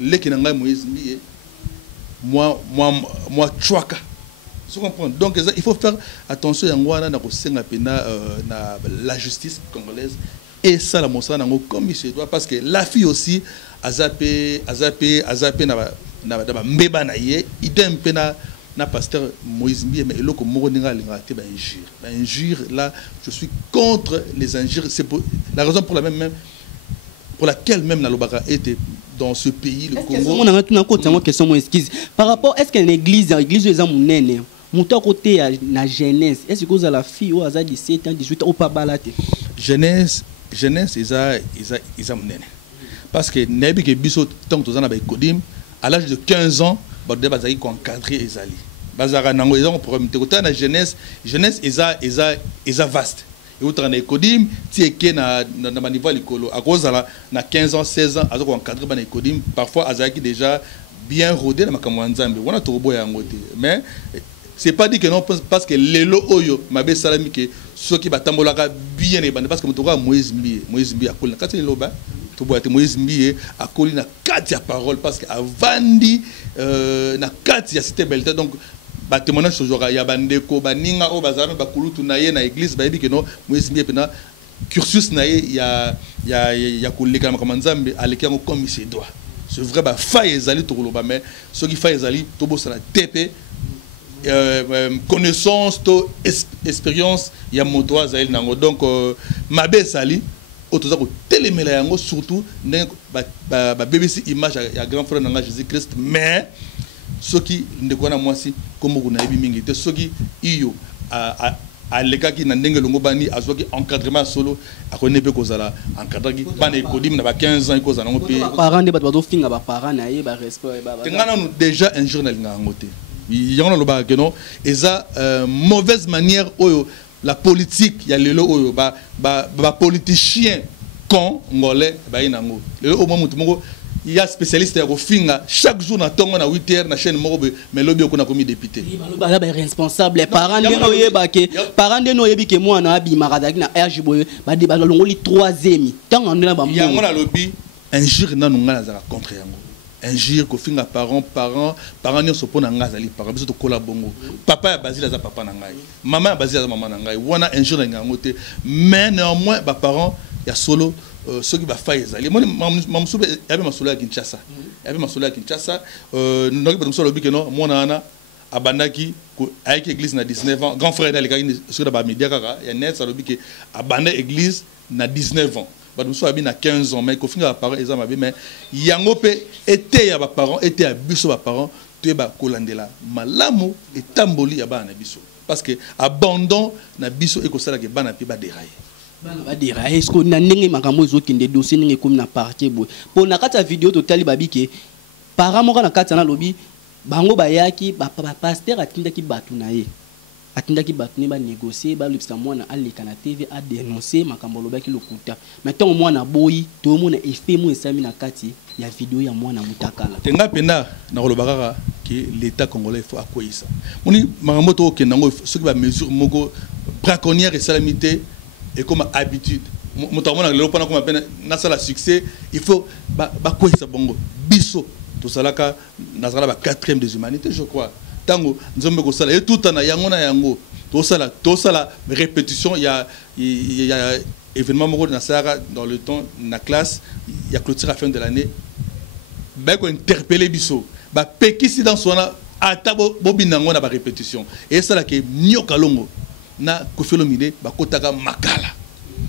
leki na ngai Moïse Mbiye moi chouaka. Donc il faut faire attention à la justice congolaise et ça la montre comme il se doit parce que la fille aussi a zappé na mbeba na ye idem pena na pasteur Moïse Mbiye mais eloko moko ninga lingate ba injure là je suis contre les injures c'est la raison pour laquelle même la lobaka était dans ce pays le Congo. On a une question par rapport est-ce que l'église est en monnaie Mouta côté la jeunesse, est-ce que vous avez la fille ou à 17 ans, 18 ans ou pas balade? Jeunesse, ils ont mené. Parce que Nebi que biso tant que vous en avez codim, à l'âge de 15 ans, bah de bazai encadré Ezali. Bazara nango ils ont problème. Te côté la jeunesse ils a vaste. Et autre na codim, tieke na niveau likolo. À cause na 15 ans, 16 ans, azo encadré ba na codim, parfois azaki déjà bien rodé na makamwa nzambe. Wana tobo ya ngote. Mais c'est pas dit que non parce que lelo oyo mabe salami que ceux qui batambolaka bien parce que motoka Moïse Mbiye akolina kati loba to boite Moïse Mbiye akolina kati ya parole parce que avandi na kati ya cité belta donc ba témoignage toujours ya bandeko baninga o bazame bakulutu na ye na église ba que non Moïse Mbiye pena cursus na ye ya koleka makama nzambe aleki yango comme il se doit c'est vrai ba faille ezali to loba mais ceux qui faille ezali to bosala TP connaissance, expérience, il y a moto à Zahel Nango. Donc, ma belle sali, autour téléméla surtout, BBC image à grand frère Nanga Jésus-Christ, mais ceux qui ne connaissent moi si, comme vous n'avez pas ceux qui iyo à l'écart qui n'a n'engagé l'ongobani à ceux qui encadrement solo à connaître que ça là encadré qui ban écodim n'a pas 15 ans que ça n'a pas payé. Parents des bateaux finga ba parents naïe ba respect ba. Nous déjà un journal n'a ngoté. Il y a une mauvaise manière la politique il y a le oyo ba politicien congolais ba inango le au moment il y a spécialiste ya kofinga chaque jour na tongo na 8h na chaîne moko mais lobby ko na komi député ba responsable parents de noye ba ke parents de noye bi ke moi na abi maradaki na RGB ba de ba longoli 3e tant on na ba il y a mon lobby injure na nunga na contre yango injure ko finga parents nyo so pona ngazali parents biso to kola bongo papa ya bazila za papa na ngai mama ya bazila za mama na ngai wana injure na ngote mais néanmoins ba parents ya solo ceux qui va faire ezali moi mamsube yabe masolo ya Kinshasa yabe masolo ya Kinshasa donc ba masolo bike no mona ana abandaki avec église na 19 ans grand frère na lekaki sur ba media kaka ya net ça bike abanda église na 19 ans ba masolo abi na 15 ans mais ko finga ba parents ezama be mais yango pe était ya ba parents était à biso ba parents te ba kolandela malamu etamboli ya bana biso parce que abandon na biso e ko sala ke bana pe ba dérailler ba dira est-ce que na ndenge makambo ezokende dossier ndenge comme na partie boy pour na kata vidéo totali babike para moko na kata na lobi bango bayaki ba pasteur atindaki batu na ye atindaki batu ne ba négocier ba lipsa mwana aleka na TV a dénoncer makambo lobaki lokuta maintenant mwana boyi to mona effet mo esami na kati ya vidéo ya mwana mutakala tenga penda na kolobaka que l'état congolais faut akoyisa moni makambo to kenango ce qui va mesure moko braconnière et salamité et comme habitude motamona lelo pana comme peine na sala succès il faut ba quoi ça bongo biso to salaka na sala ba 4e des humanités je crois tango nzombe ko sala et tout na yango to sala répétition il y a événement moko na sala dans le temps na classe il y a clôture à fin de l'année ba ko interpeller biso ba pekisi dans sona ata bobinango na ba répétition et ça là que nyoka longo na kofelomide bakotaka makala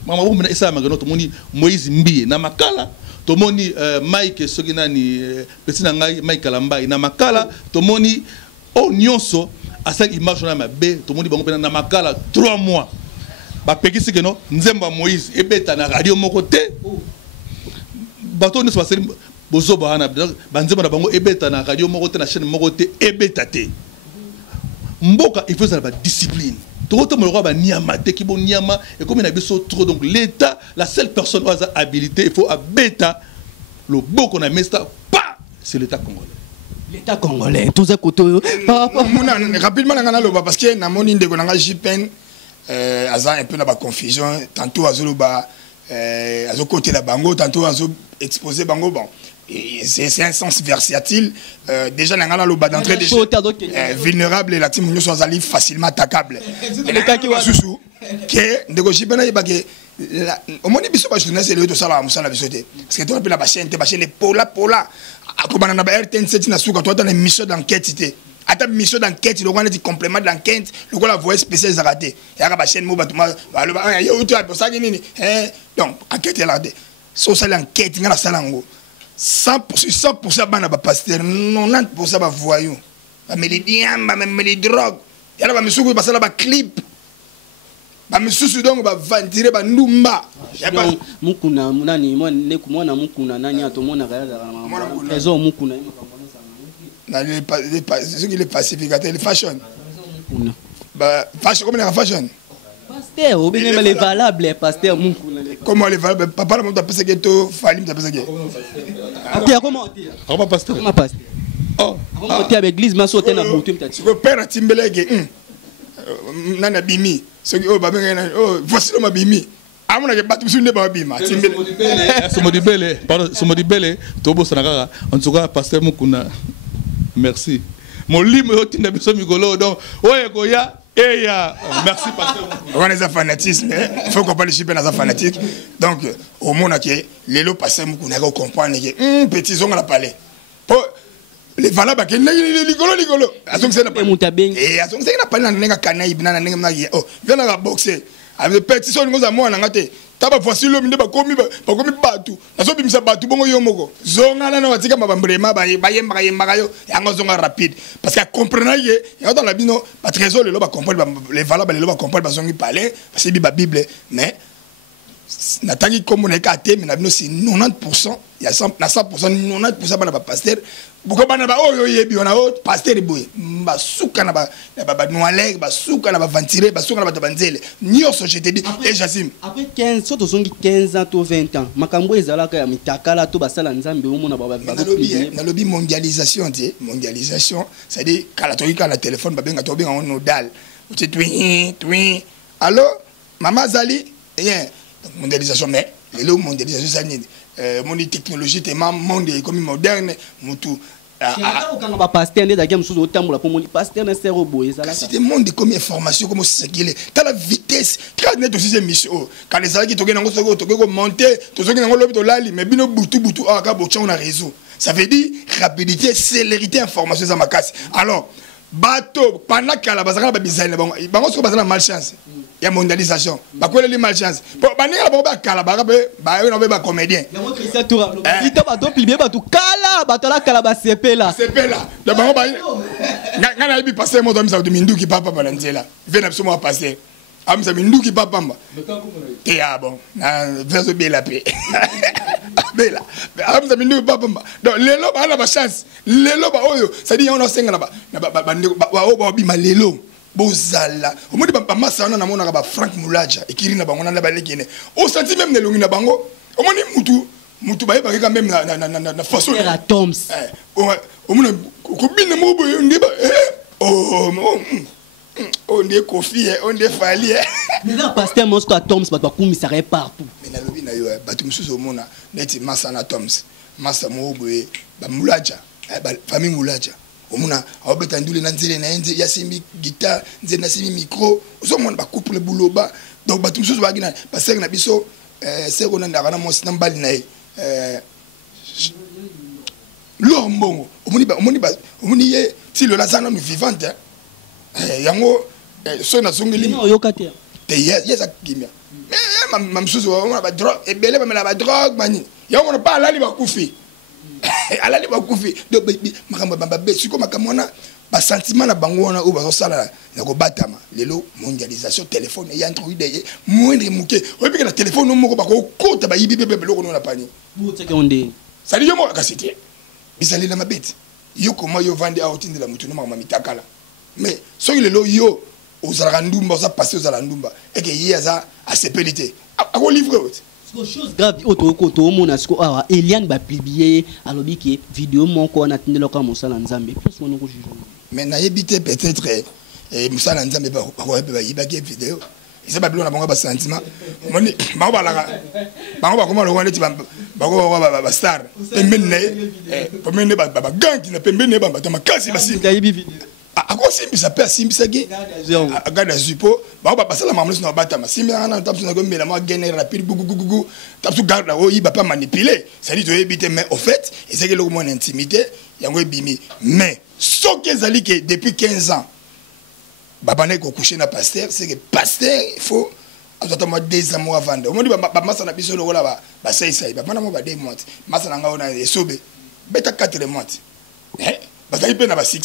mama bo mena esa magano to moni Moïse Mbie na makala to moni Mike sogina ni petit na ngai Mike Kalambai na makala to moni o nyonso asa image na mabe to moni bango pena na makala 3 mois ba pekisi que no nzemba Moïse ebeta na radio moko te bato ne soit bozo bana banzemba na bango ebeta na radio moko te na chaîne moko te ebeta te mboka il faut ça la discipline. Tout le monde va niama, qui bon niama et comme il a besoin trop donc l'État, la seule personne qui a habilité, il faut à bêta le beau qu'on a mis ça, pas c'est l'État congolais. L'État congolais, tous ces côtés. Rapidement, parce que dans mon inde qu'on a JPN, un peu la confusion, tantôt azoloba, azo côté la bango, tantôt azo exposé bango bon. C'est un sens versatile. Déjà, dans le bas d'entrée, vulnérable et la team sont facilement attaquables. Au moins, il faut que c'est le tout ça là, parce que tu as la chaîne, pola. Comme on a RTN7, tu as une mission d'enquête. Attends, mission d'enquête, le roi dit complément d'enquête, le roi la voix spéciale est ratée. Il y a la chaîne, donc, enquête est ratée. Sur ça, l'enquête, il y a la salle en haut. 100% bana ba pasteur 90% ba voyou ba melidiam ba meli drogue yala ba misuku ba sala ba clip ba misusu donc ba ventire ba ndumba mukuna munani ne kumona mukuna nani atomona kaya ezo mukuna na ce qui les pacificateurs les fashion ba fashion comme la fashion pasteur ou bien les valables pasteur mukuna comment les valables papa la monte à que to falim ta que comment pasteur oh comment tu avec l'église ma sauté na botu peut-être le père timbelege nana bimi ce qui oh ba oh voici le mabimi amona ke batu sunde ba bima timbele somodibele pardon somodibele tobo sanaka en tout cas pasteur mukuna merci mon limo yotinda biso migolo donc oye koya merci pasteur. On est un fanatisme, il faut qu'on parle de dans un fanatique. Donc, au monde qui les lots passés, on comprend que petit zone à la palais. Les valables, les ligolo. Azong c'est la et azong c'est la palais n'a canaille, n'a oh, viens à boxer. Avec petit son nous à moi n'a gâté. Taba voici l'homme de bakomi batu. Naso bimisa batu bongo yomoko. Zonga na watika mabambrema bayemba yo yango zonga rapide parce que comprendre y dans la bino ba trésor le ba comprendre les valables le ba comprendre ba zongi parler parce que la Bible mais natangi comme on est caté mais na bino c'est 90% il y a 100% 90% bana ba pasteur beaucoup bana ba oyo yebi on a autre pasteur boy ba suka na ba noaleg ba suka na ba ventire ba suka na ba tabanzele nyoso je te dis et Jassim après 15 surtout 15 ans ou 20 ans makambo ezalaka ya mitakala to basala nzambe o mona ba na lobby mondialisation mondialisation c'est à dire kala to ika na téléphone ba benga to benga on nodal tu twin allô maman Zali rien mondialisation mais les mondialisation ça ni mon technologie tellement monde comme moderne mutu C'était monde de combien d'informations, comment c'est qu'il est. T'as la vitesse. Quand net aussi c'est mission. Quand les gens qui toquent dans le monter, tous ceux qui dans le lali, mais bino boutou ah kabocha on a réseau. Ça veut dire rapidité, célérité, information ça ma casse. Alors bateau pendant que la base ba bizarre bon ce que malchance. Il y a mondialisation. Ba quoi les malchance. Ba ninga ba kala ba on va ba comédien. Ita ba to plier ba to kala ba to la kala ba CP là. CP là. Da ba ba ngana bi passer mo domi sa de mindu ki papa ba nzela. Vena biso mo passer. Am sa mindu ki papa mba. Te ya bon. Na verso bela pe. Bela. Am sa mindu papa mba. Donc lelo ba na ba chance. Lelo ba oyo. Ça dit on a senga na ba ba bi malelo. Bozala. Au moins ba massa na mona ba Frank Mulaja ekiri na bango na ba lekene. Au senti même ne longi na bango. Au moins mutu ba quand même na façon la Toms. Au moins ko bine mo bo ndiba on est Kofi, on est Fali. Mais là, pasteur Mosco à Toms, pas comme ça partout. Mais na lobi na yo, batum suso mona, neti massa na Toms, massa mo boye, ba Mulaja, ba famille Mulaja. Omuna, obeta ndule na nzele na nze ya simbi guitare, nze na simbi micro, ozo mona ba couple boulot ba. Donc batum suso ba gina, pasteur na biso c'est qu'on a na mo sina mbali na Lombongo, omuni ye ti le lazana nous vivante. Yango so na songeli oyokate te yesa kimia mais mam susu on ba drogue e bele ba la drogue mani yango on pas alali ba kufi alali ba kufi do makamba bamba be siko makamona ba sentiment na bango na o ba sala na ko batama lelo mondialisation téléphone ya Android moindre muke o bi que la téléphone moko ba ko kota ba yibi bebe loko na pani buteke onde ça dit yo mo ka cité bisali na mabete yo comment yo vendre a otinde la mutu no mama mitakala. Mais ce qui est là, yo, aux Arandumba, ça passe aux Arandumba, et que y a ça à ses pénités. À quoi livre? Chose grave, auto, mon asko, ah, Eliane va publier, alors que vidéo, mon corps, on a tenu le camp, mon salon Nzambe, plus mon nom. Mais n'a évité peut-être, et Moussa Nzambe, il va y vidéo. Il s'est pas plus on a un sentiment. Moni, ma va la, ma va comment le roi est ba star. Pembene, pembene ba gang qui na pembene ba ma kasi ba si. A quoi simbi ça peut simbi ça gé a gada zupo ba ba passer la maman na bata ma simbi na tape na gombe la mo gagner rapide gugu tape garde là il va pas manipuler ça dit to éviter mais au fait et c'est que le mon intimité yango bimi mais ce que zali que depuis 15 ans baba na ko coucher na pasteur c'est que pasteur il faut attendre 2 mois avant on dit ba masa na biso lo la ba sai ba na mo ba 2 mois masa na ngao na esobe beta 4 mois ba sai pe na ba 6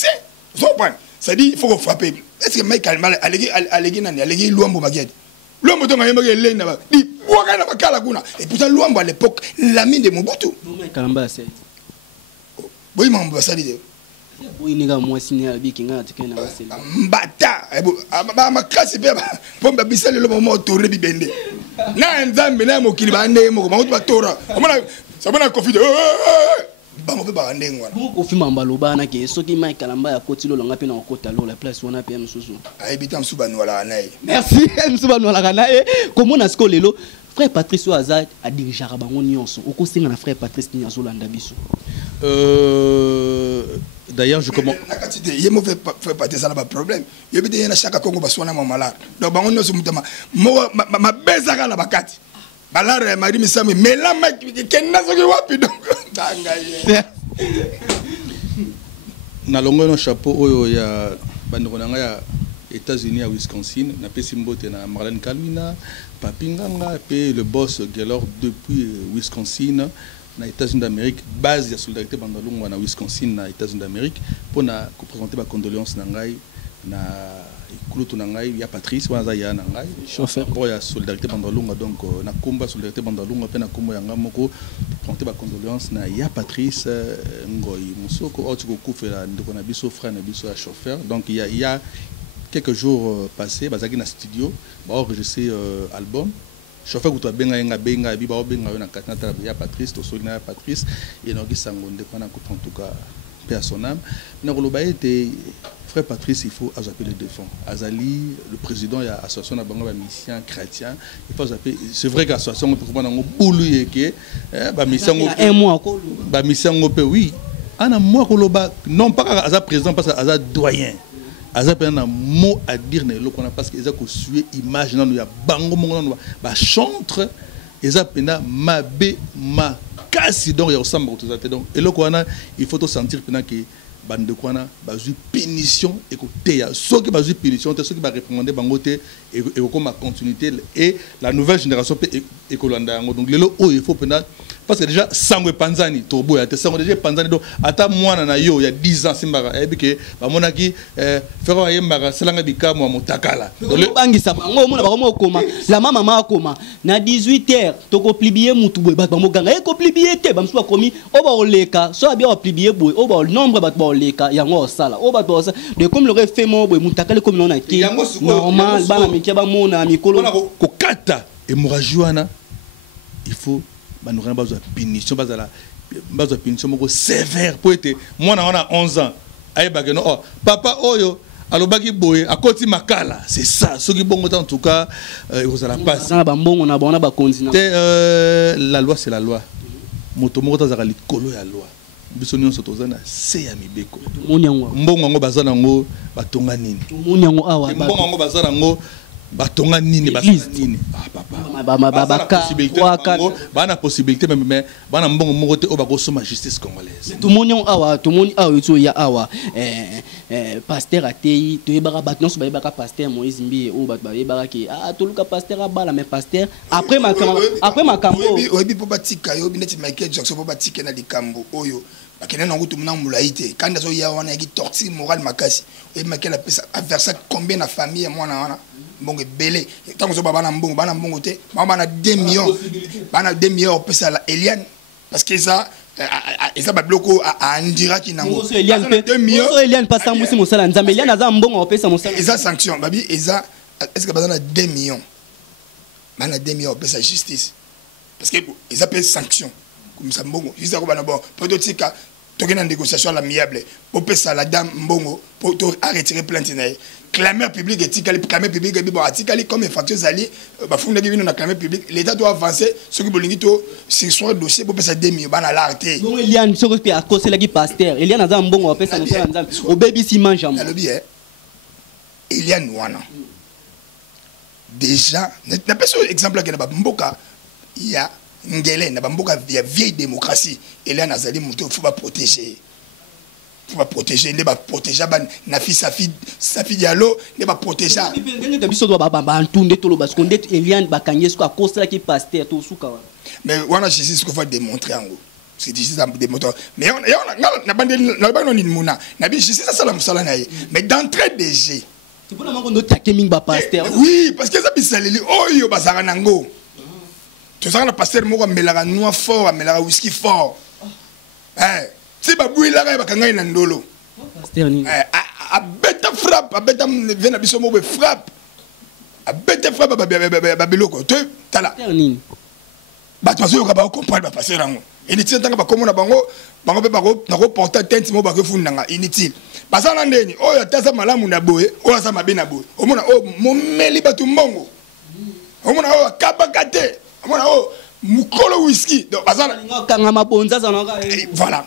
ça dit il faut frapper. Est-ce que Mike Kalmal allégé nani allégé Luambo Magedi. Luambo to ngayema gele na ba. Di waka na bakala kuna. Et pourtant Luambo à l'époque l'ami de Mobutu. Mike Kalamba c'est. Boy mambo sali de. Boy ninga moi signé abi kinga tikena baseli. Mbata. Ba makasi pe ba. Pomba bisale lo mo touré bi bende. Na Nzambe na mokili ba ndé mo ko ba tora. Omona ça bana Kofi de. Bango pe ba ndengwa Kofi Mambaloba na ke soki Mike Kalamba ya kotilo longa pe na okota lo la place wana pe msusu ayebita msuba nwala na ye merci msuba nwala na ye comment na sko lelo frère Patrice Azad a dirigé bango nyonso okosenga na frère Patrice ni azolanda biso d'ailleurs je commence nakatite ye mo fait Patrice na ba problème yebite na chaque Congo baswana mo malade donc bango nyonso mutama ma bezaka na bakati balare mari misami mela maki kenna soki wapi donc na longo no chapeau oyo ya bandeko na nga ya États-Unis à Wisconsin na pesi mbote na Marlène Kalwina Papinganga pe le boss Gaylord depuis Wisconsin na États-Unis d'Amérique base ya solidarité bandalungu na Wisconsin na États-Unis d'Amérique pour na ko présenter ba condoléances na ngai na ikulutu na ngai ya Patrice wana ya na ngai chauffeur pour ya solidarité bandalunga donc na kumba solidarité bandalunga pe na kumba yanga moko présenter ba condoléances na ya Patrice ngoi musoko otiko kufela ndeko na biso frère na biso ya chauffeur donc il y a quelques jours passés bazaki na studio ba enregistrer album chauffeur kuto benga bi ba benga na katana ya Patrice to solina ya Patrice et no gisango ndeko na ko en tout cas personnel na koloba était frère Patrice, il faut appeler le défunt. Azali, le président de l'association de Bango Mission chrétien, il faut appeler. C'est vrai que l'association peut prendre un boulot et que mission oui. ana moi koloba non pas à président parce que doyen aza pe na mot à dire na eloko na parce que eza ko suer image na ya bango mongo na ba chantre eza pena mabe makasi donc ya osamba ko tozate donc eloko wana il faut to sentir pena que bande kwana bazui punition et côté ceux qui bazui punition ceux qui va réprimander bangote et comme ma continuité et la nouvelle génération et kolanda yango donc lelo oh il faut pena parce que déjà sangue panzani tobo ya te sangue déjà panzani donc ata mwana na yo il y a 10 ans simbaka ebike ba monaki fero ayembaka selanga bikamo motakala donc bangisa bango mona ba mo koma la mama akoma na 18h to ko plibier mutu boy ba moganga e ko plibier te ba msu ba komi o ba oleka so abia o plibier boy o ba nombre ba leka yango sala o ba to de comme le fait mo boy mutakale comme non aki normal bana mikia ba mona mikolo ko kata hémorragie wana il faut ba nous rendre punition baza punition moko sévère pour être moi na 11 ans ayeba que non oh papa oyo alobaki boy akoti makala c'est ça ce qui bon en tout cas vous allez passer na ba mbongo na bona ba continent la loi c'est la loi moto moko tazaka likolo ya loi biso nyonso tozana se ya mibeko mbongo ngo bazana ngo batonga nini munyango awa mbongo ngo bazana ngo batonga nini basana nini bana possibilité mais bana mbongo moko te o bakosoma justice congolaise tumunyango awa tumuni awa to ya awa pasteur atei to yebaka batnonso bayebaka pasteur Moïse Mbi o bat bayebaka ki toluka pasteur abala mais pasteur après makambo oyebi po batika yo bineti Michael Jackson po batika na likambo oyo bakene na ngutu mna mulaite kandi azo ya wana yaki torture morale makasi et Michael a versé combien na famille mwana wana mbongo belé tango zo bana mbongo te bana 2 millions bana 2 millions pesa la Eliane parce que ça ba bloko a andira ki nango 2 millions Eliane pas ça musi mosala nzambe Eliane aza mbongo pesa mosala eza sanction babi eza est-ce que bana 2 millions bana 2 millions pesa justice parce que eza pe sanction comme ça mbongo juste ko bana bon prototype toke na négociation l'amiable pour pesa la dame mbongo pour retirer plainte na clameur public et clameur public et bon article comme facteur ali ba funda ki bino na clameur public l'état doit avancer ce qui bolingi to sur son dossier pour pesa 2 millions bana l'arté bon Eliane ce que a causé la qui pasteur Eliane za mbongo pesa mosala nzambe au baby si mange na lobi Eliane wana déjà na peso exemple que na mboka ya ngele na mboka ya vieille démocratie Eliane azali muto faut pas protéger ne pas protéger na fille sa fille dialo ne pas protéger de biso do ba ntunde to lo parce qu'on dit Eliane bakanyesko a cause qui pasteur to suka wa mais wana justice ko faut démontrer en gros c'est justice à démontrer mais on na bande na ba no ni muna na bi justice ça la musala na mais d'entrée DG tu peux na mako no takeming ba pasteur oui parce que ça bisaleli oyo bazara nango tu sais na pasteur moko melaka noix fort melaka whisky fort si babouille la ba kangai na ndolo pasteur ni a beta frappe a beta vena biso mo be frappe a beta frappe ba biloko to tala ni ba to zo ka ba comprendre ba passer rango inutile tanga ba komona bango pe na ko porter tente mo ba ke fundanga inutile basana ndeni oyo taza malamu na boye oyo sa mabe na boye omona o momeli batu mbongo omona o kabakate omona o mukolo whisky donc basana kanga mabonza za voilà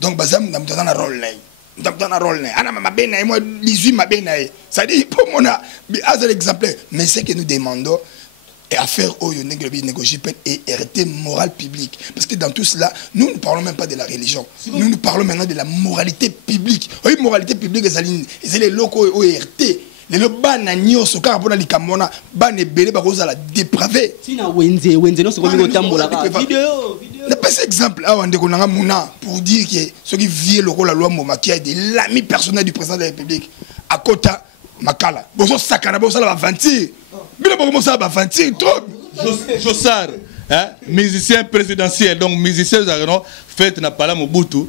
donc bazam dans un rôle là dans un rôle là ana mabe na moi 18 mabe na ça dit pour mona as l'exemplaire mais c'est que nous demandons et à faire négocier et RT morale publique parce que dans tout cela nous ne parlons même pas de la religion nous parlons maintenant de la moralité publique oui moralité publique c'est les locaux RT les bana nyoso ka pona likamona bana belé ba koza la dépravé sina wenze no se ko tambola vidéo n'a pas cet exemple là on ko nanga muna pour dire que ce qui vient le la loi Moma qui est de l'ami personnel du président de la République à Kota Makala bozo sakana bozo la vantir bila bozo ça ba vantir trop Jossar musicien présidentiel donc musicien non fait na pala Mobutu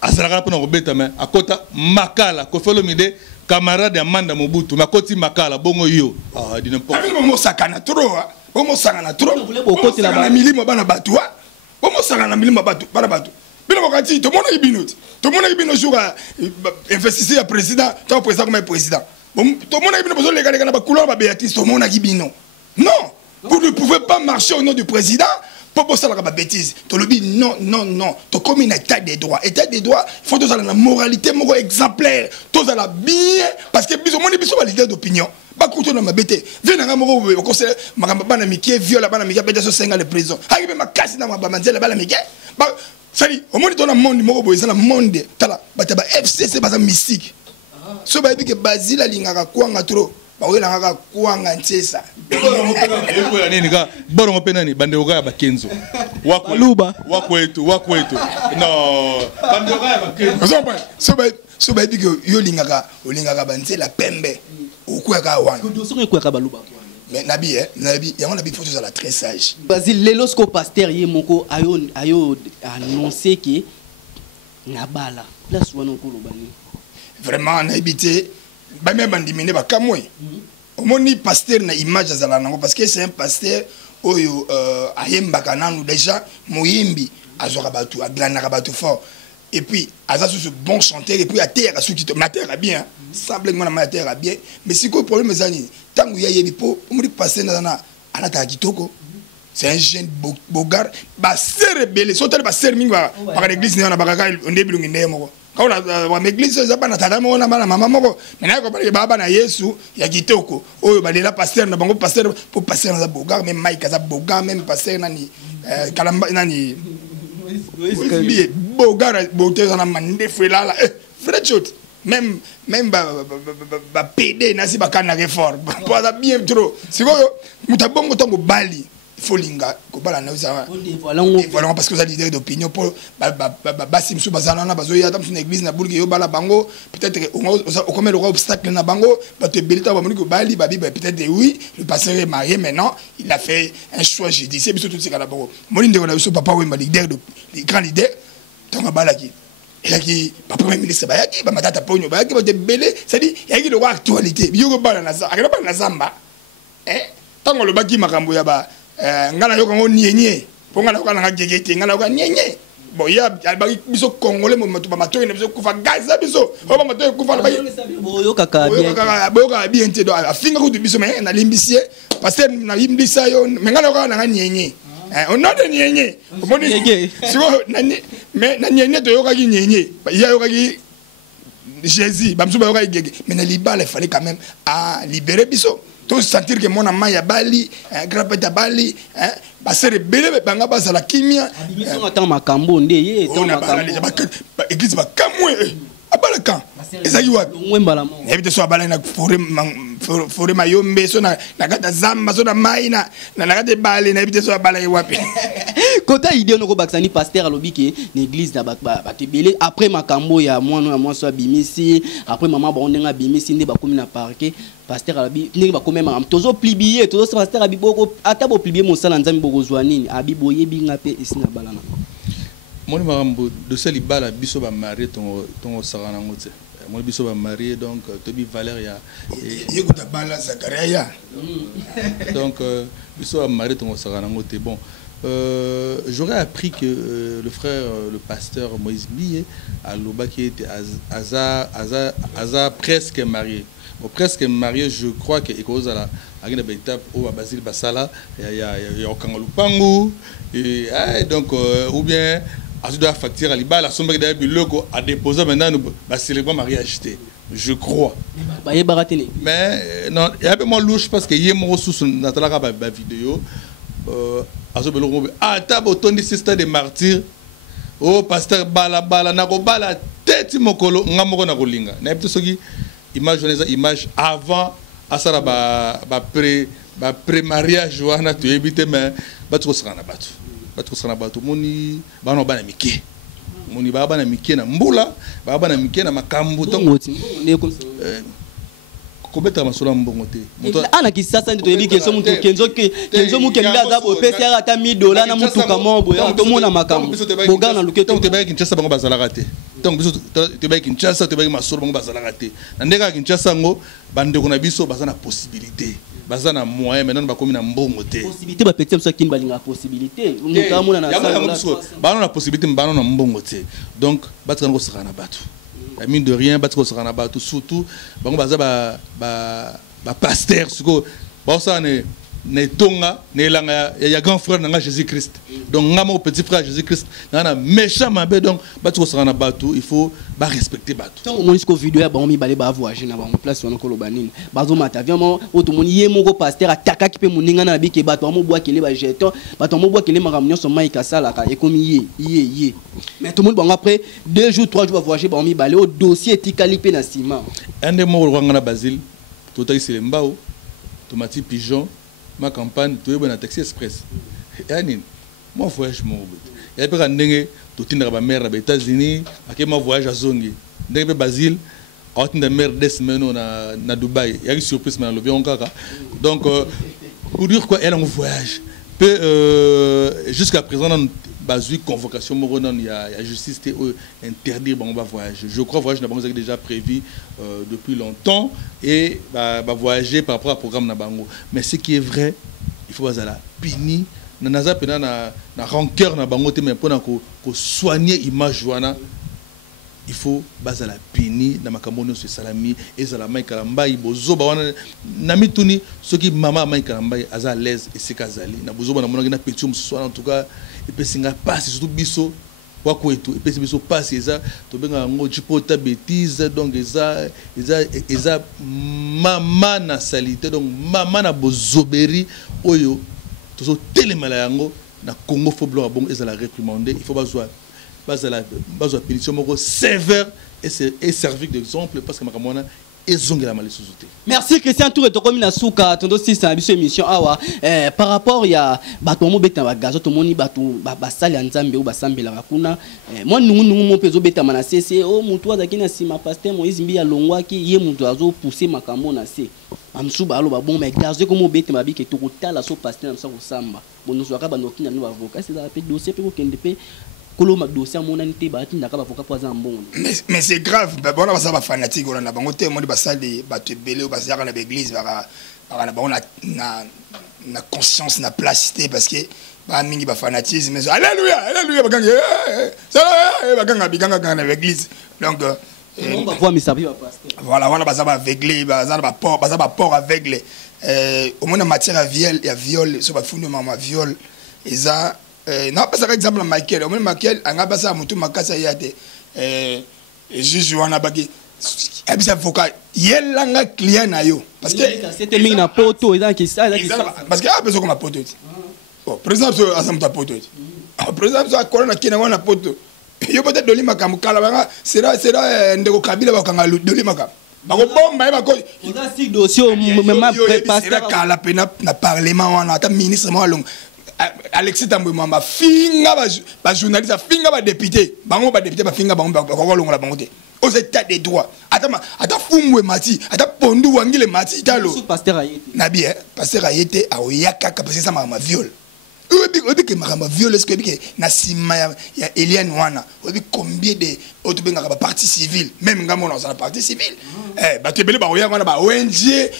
asala pona ko beta mais à Kota Makala ko felo mide camarade Amanda Mobutu makoti makala bongo yo di n'importe mo sakana trop mo sakana trop côté la milimo bana batwa mo sakana milimo batu bana batu bino kokati to mona ibino jour investisseur ya président to président comme président to mona ibino besoin les na ba couleur ba Béatrice to mona ibino non vous ne pouvez pas marcher au nom du président pour ça la bêtise to lobby non non non to comme une état des droits il faut tous la moralité mo exemplaire tous la bien parce que biso moni biso ba leader d'opinion ba kuto na mabete vena nga mo ko conseil makamba bana mikie viola bana mikie beta so 5 ans de prison hakibe makasi na mabama nzela bana mikie ba sali au monde dans le monde mo boy ça le monde tala bata ba FCC ba mystique so ba bi ke bazila lingaka kwanga trop ba wela ngaka kwanga ntesa eko ya nini ka borongo penani bandeoka ya bakenzo wako wetu no bandeoka ya bakenzo so ba bi ke yo lingaka olingaka banzela pembe okweka wana dossier ko ka baluba mais nabi yango nabi faut ça la très sage Basile lelosko pasteur ye moko ayo annoncer que na bala place wana ko lobani vraiment na habité ba même bandimine ba kamwe omoni pasteur na image azala nango parce que c'est un pasteur oyo ayembaka nanu déjà moyimbi azoka batu aglanaka batu fort et puis aza sous ce bon chanteur et puis à terre sous qui ma terre bien semble que ma terre bien mais si quoi problème zani tangu ya yebi po omoni pasteur na anata kitoko c'est un jeune bogar ba ser rebelle sotel ba ser minga par l'église na bakaka ndebi nginde moko kaona wa église za bana tata mona bana mama moko mena ko baba na Yesu ya kitoko oyo balela pasteur na bango pasteur pour pasteur na bogar même Mike za bogar même pasteur nani kalamba nani bogar bote na mande felala frère chot même ba PD na si bakana réforme pour ça bien trop sikoyo mutabongo tongo bali folinga ko bala na usa voilà parce que ça leader d'opinion pour basim sou bazana na bazo ya tam sur église na bulge yo bala bango peut-être au comme le obstacle na bango ba te belita ba moni ko bali ba peut-être oui le pasteur est marié maintenant il a fait un choix judiciaire biso tout ce kala bango moni ndeko na biso papa we ma leader de grand leader tonga bala ki et qui ba premier ministre ba yaki ba matata ponyo ba yaki ba te belé c'est dit yaki le actualité yo ko bala na za akela bala na zamba tango le baki makambo ya ba ngala yo ko nienye po ngala ko na ngegete ngala ko nienye bo ya ba biso congolais mo matuba matoyi ne biso kufa gaza biso o ba matoyi kufa ba boyo kaka bien te do afinga ko biso me na limbisie parce que na limbisa yo me ngala ko na nienye on a de nienye moni siko na nienye to yo ka nienye ya yo ka Jésus ba msuba yo ka gege mais na libala il fallait quand même à libérer biso tout sentir que mon amant ya bali grapeta bali basere belé banga bazala kimia biso ngata makambo nde ye to makambo église ba kamwe abala kan ezaki wapi ngwembala mo ebite so abala na fore mayombe so na kata zamba so na mai na kata bali na ebite so abala wapi kota idée noko baksani pasteur alobi ke l'église da ba tebele après makambo ya mwana so bimisi après maman ba ondenga bimisi nde ba komi na parquet pasteur alobi ndenge ba komi ma tozo plibier tozo pasteur abi boko ata bo plibier mosala nzambi boko zwa nini abi boye binga pe esina balana moni makambo dossier libala biso ba marié ton sarana ngote moni biso ba marié donc tobi valeur ya yekuta bala Zakaria donc biso ba marié ton sarana ngote bon. J'aurais appris que le frère, le pasteur Moïse Billet, à Loba, qui était presque marié. Bon, presque marié, je crois qu'il y a une étape où Basile Bassala, il y a Okangalupangu, donc, ou bien, à ce doit facturer à l'Iba, la somme de a déposé maintenant, nous célébrons mariage. Je crois. Mais non, il y a un peu moins louche parce qu'il y a un sous la vidéo. Tabo tondi sister de martyr oh pasteur bala nako bala tête mokolo ngamoko na kolinga na epto soki image avant asara ba pré mariage wana to ebite mais batu ko sala na batu moni bana bana mike moni bana mike na mbula bana mike na makambu to kobeta masolo mbongo te ana kisasa ndio yebi keso muntu kenzo mukende azabo pesa ata $1000 na mutuka mobo ya to mona makambo bogana luketo te ba Kinshasa bango bazalaka te donc biso te ba Kinshasa te ba masolo bango bazalaka te na ndeka Kinshasa ngo bandeko na biso bazana possibilité bazana moyen maintenant ba komi na mbongo te possibilité ba petit so kimba linga possibilité mutu amuna na sala ba na possibilité mbana na mbongo te donc batka ngo saka na batu mine de rien battre sur surtout bango baza ba pasteur suko ba ça ne ne tonga ne langa ya grand frère nanga Jésus Christ donc ngama petit frère Jésus Christ nana méchant mabe donc batu ko sanga na batu il faut ba respecter batu tant au moins jusqu'au vidéo ba mi balé ba voyager na ba place wana ko lobanine bazo mata vraiment otomoni ye moko pasteur ataka ki pe moninga na bike batu mo bois kele ba jeton batu mo bois kele makamnyo so mai kasala ka e komi ye mais tout le monde bon après 2 jours 3 jours ba voyager ba mi balé au dossier tikali pe na ciment un des mots rwanga na Basile totaki selembao tomati pigeon ma campagne tu es bon à taxi express yani moi voyage mon but et puis quand ndenge to tinda ba mère aux États-Unis ak ma voyage à Zongi ndenge pe Basile a tinda mère des semaines na Dubaï il y a une surprise mais le on kaka donc pour dire quoi elle en voyage jusqu'à présent basé convocation il y a justice interdire bon va voyager je crois voyage n'a pas déjà prévu depuis longtemps et va voyager par rapport au programme na bango mais ce qui est vrai il faut bazala pini na naza pena na rancœur na bango te mais pour ko soigner image wana il faut bazala pini na makambono sur salami et salama kalambai bozoba wana na mituni soki mama mai kalambai aza à l'aise et c'est kazali na bozoba na mona na petit en tout cas et puis singa passe surtout biso wako etu et puis biso passe eza to benga ngo chipota bêtise donc eza mama na salité donc mama na bozoberi oyo tozo telemala yango na Congo faut bloquer bon eza la réprimander il faut bazwa bazwa pétition moko sévère et servir d'exemple parce que makamona ezongela mali sous-outé. Merci Christian Touré to comme na suka tondo 6 na biso émission awa par rapport ya bato mo beta ba gazo to moni bato ba sali nzambe ou ba sambela bakuna moi nungu mo pezo beta mana cc o mutu azaki na sima pasteur Moïse Mbi ya longwaki ye mutu azo pousser makambo na se amsu ba lo ba bon mais gazo ko mo beta ba bike to ko tala so pasteur na so ko samba bono so ka ba nokina no avocat c'est la pe dossier pe ko kende pe mais c'est grave bon on va fanatique on a bango te moni basali bato belé basaka na l'église na bango na conscience na placité parce que ba mingi ba fanatisme mais alléluia baganga biganga na l'église donc voilà on a basaba aveuglé basaba port aveugle au moins en matière à viol sur ba funu mama viol eza non pas ça exemple Michael au moins Michael anga basa mutu makasa yate juge wana baki abisa avocat yelanga client na yo parce que c'était mingi na poto eza ki ça parce que a besoin comme poto bon par exemple asam ta poto par exemple ça corona kina wana poto yo peut-être dolima kam kala banga sera ndeko kabila bakanga dolima kam bako bomba ba ko eza si dossier même pasteur kala pena na parlement wana ta ministre mo long Alexis Tambwe mama finga ba journaliste finga ba député bango ba député ba finga bango ba ko longola bango te aux états des droits ata fumwe mati ata pondu wangile mati talo pasteur ayete na bien pasteur ayete aoyaka parce que ça ma viol obi que ma viol est-ce que na sima ya Eliane wana obi combien de autres benga ba partie civile même ngamo na la partie civile ba tebele ba oya wana ba ONG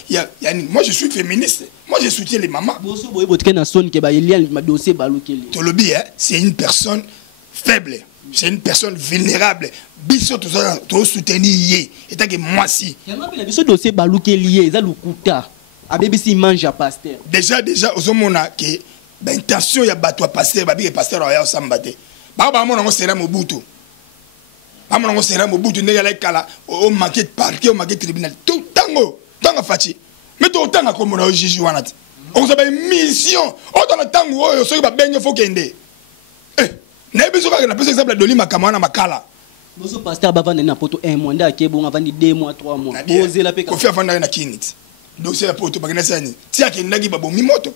yani moi je suis féministe moi je soutiens les mamans boso boye botke na son ke ba Eliane ma dossier ba lokeli tolobi c'est une personne faible c'est une personne vulnérable biso to soutenir yé et tant que moi si yanga pela biso dossier ba lokeli eza lukuta abebisi mange à pasteur déjà ozomona que l'intention ya bato pasteur babi pasteur ya osambate ba mona ngo sera mobutu amona ngo sera mobutu ndenge la kala o market parquet o market tribunal tout tango fachi mais to tanga ko mona o juge wana ti on sa ba mission o dans le tango o so ba benyo fo kende na biso ka na exemple doli makamana makala boso pasteur ba vanda na poto 1 mois nda ke bon avandi 2 mois 3 mois poser la pe ko fi avanda na kinit dossier ya poto bagana sani ti akendaki ba bomi moto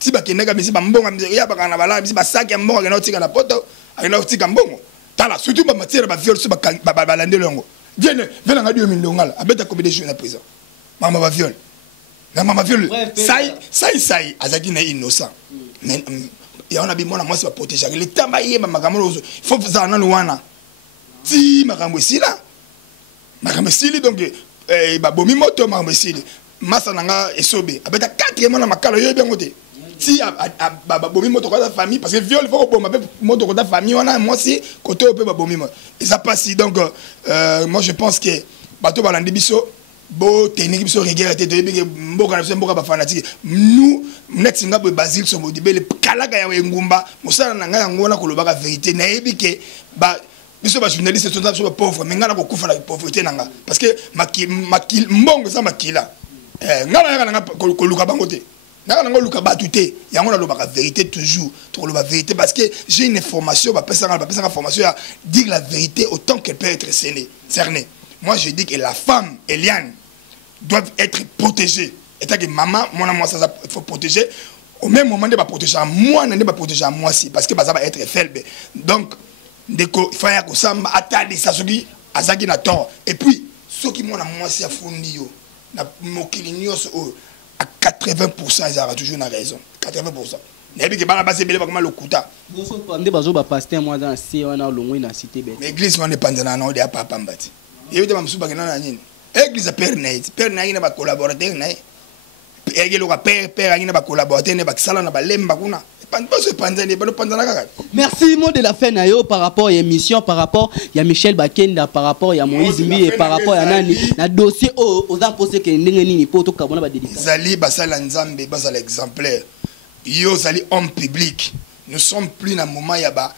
si bakendaka misi bambonga ya bakana bala misi basaki ya mbonga na otika na poto akena otika mbongo tala surtout ba matière ba viol so ba balande longo viens nga dio mindongala abeta ko bideshu na prison mama ba viol sai azaki na innocent mais ya on a bi mona moi c'est ba protéger le tamba yeba makamolo faut ça na wana ti makambo sila donc ba bomi moto makambo sila masa nanga esobe abeta 4e mona makalo yo bien ngote si babomi moto ko famille parce que viol il faut bomba moto ko famille on a moi si côté peu babomi et ça passe donc moi je pense que bato balandi biso Bo technique biso regret te toyebi ke mboka na mboka ba fanatique nous net singa bo Basile Sombodibele kalaka ya ngumba mosala na nga ngona kolobaka vérité na yebi ke ba biso ba journaliste sont ba pauvre mais ngana ko kufa na pauvreté nanga parce que makil mbongo za makila ngana nga ko luka bango te ngana nga luka batute yango na lobaka vérité toujours to loba vérité parce que j'ai une information ba pesa formation à dire la vérité autant qu'elle peut être cernée. Moi, je dis que la femme, Eliane, doivent être protégées. Et que maman, moi, ça, il faut protéger. Au même moment, elle va protéger à moi, elle va protéger à moi aussi. Parce que ça va être faible. Donc, il faut que ça m'attende, ça se dit, à ça qui n'a tort. Et puis, ceux qui m'ont à moi, c'est à fourni, à 80%, ils auront toujours raison. 80%. L'église n'est pas dans le papa. Évidemment, je suis pas dans l'église père Naïd. Père Naïd n'a collaborateur. Père collaborateur. Merci, mot de la fin par rapport à l'émission, par rapport à Michel Bakenda, par rapport à Moïse Mbi, par rapport à Nani, na dossier aux imposés que n'engeni poto kabona ba dédicace. Zali basala nzambe basala exemplaire. Yo zali homme public. Nous sommes plus dans le moment yaba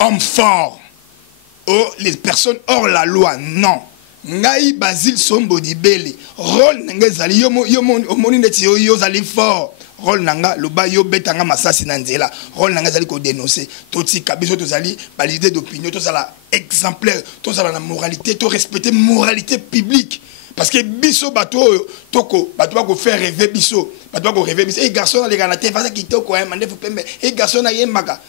homme fort. Oh, les personnes hors la loi, non. Ngai Basile Sombodibele, rôle nanga zali yo moni neti yo zali fort. Rôle nanga loba yo betanga masasi na nzela. Rôle nanga zali ko dénoncer. Toti kabiso to zali ba l'idée d'opinion, to zala exemplaire, to zala la moralité, to respecter moralité publique. Parce que biso bato toko bato ba ko faire rêver biso, bato ba ko rêver biso. Eh garçon les gars te fasa kitoko mande fu pembe. Eh garçon na yemaka.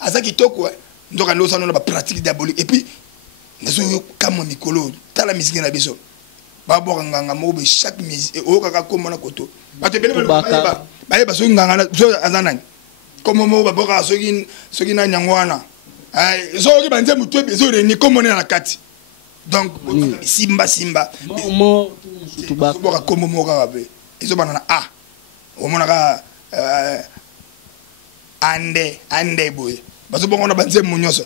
Asa kitoko donc nous avons une pratique diabolique et puis nous avons comme Mikolo dans la musique na biso babo nganga mobe chaque musique o kaka comme na koto bato bele ba ba so nganga so azana comme mo babo ka so na nyangwana so ki banze mutu bezo reni comme na kati donc simba mo tubaka boka comme mo ka be ezo banana o mona ka ande boy baso bongo na banze munyoso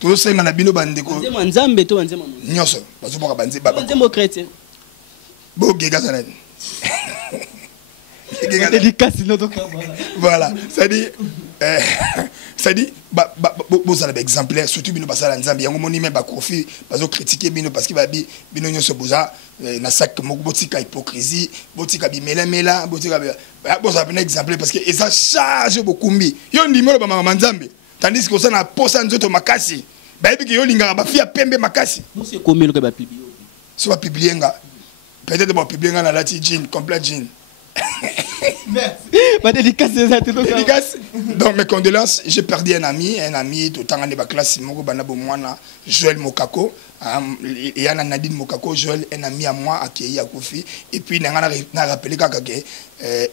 to senga na bino bandeko banze nzambe to banze munyoso baso bongo banze baba banze mo chrétien bo gega sana gega dédicace no to voilà ça dit bo ça exemplaire surtout bino basala nzambe yango moni même ba kofi baso critiquer bino parce que ba bino nyoso boza na sac mo botika hypocrisie botika bimela botika bo ça un exemplaire parce que et ça charge beaucoup mbi yo ndimelo ba mama nzambe tandis que ça na posa nzoto makasi ba yebi que yo linga ba fia pembe makasi bo c'est combien que ba publier so ba publier nga peut-être ba publier nga na lati jean complet jean. Merci. Ma dédicace, donc mes condoléances, j'ai perdu un ami tout le temps dans la classe, Joël Mokako, il y a Nadine Mokako, Joël, un ami à moi, à Kéi, à Kofi, et puis il a rappelé que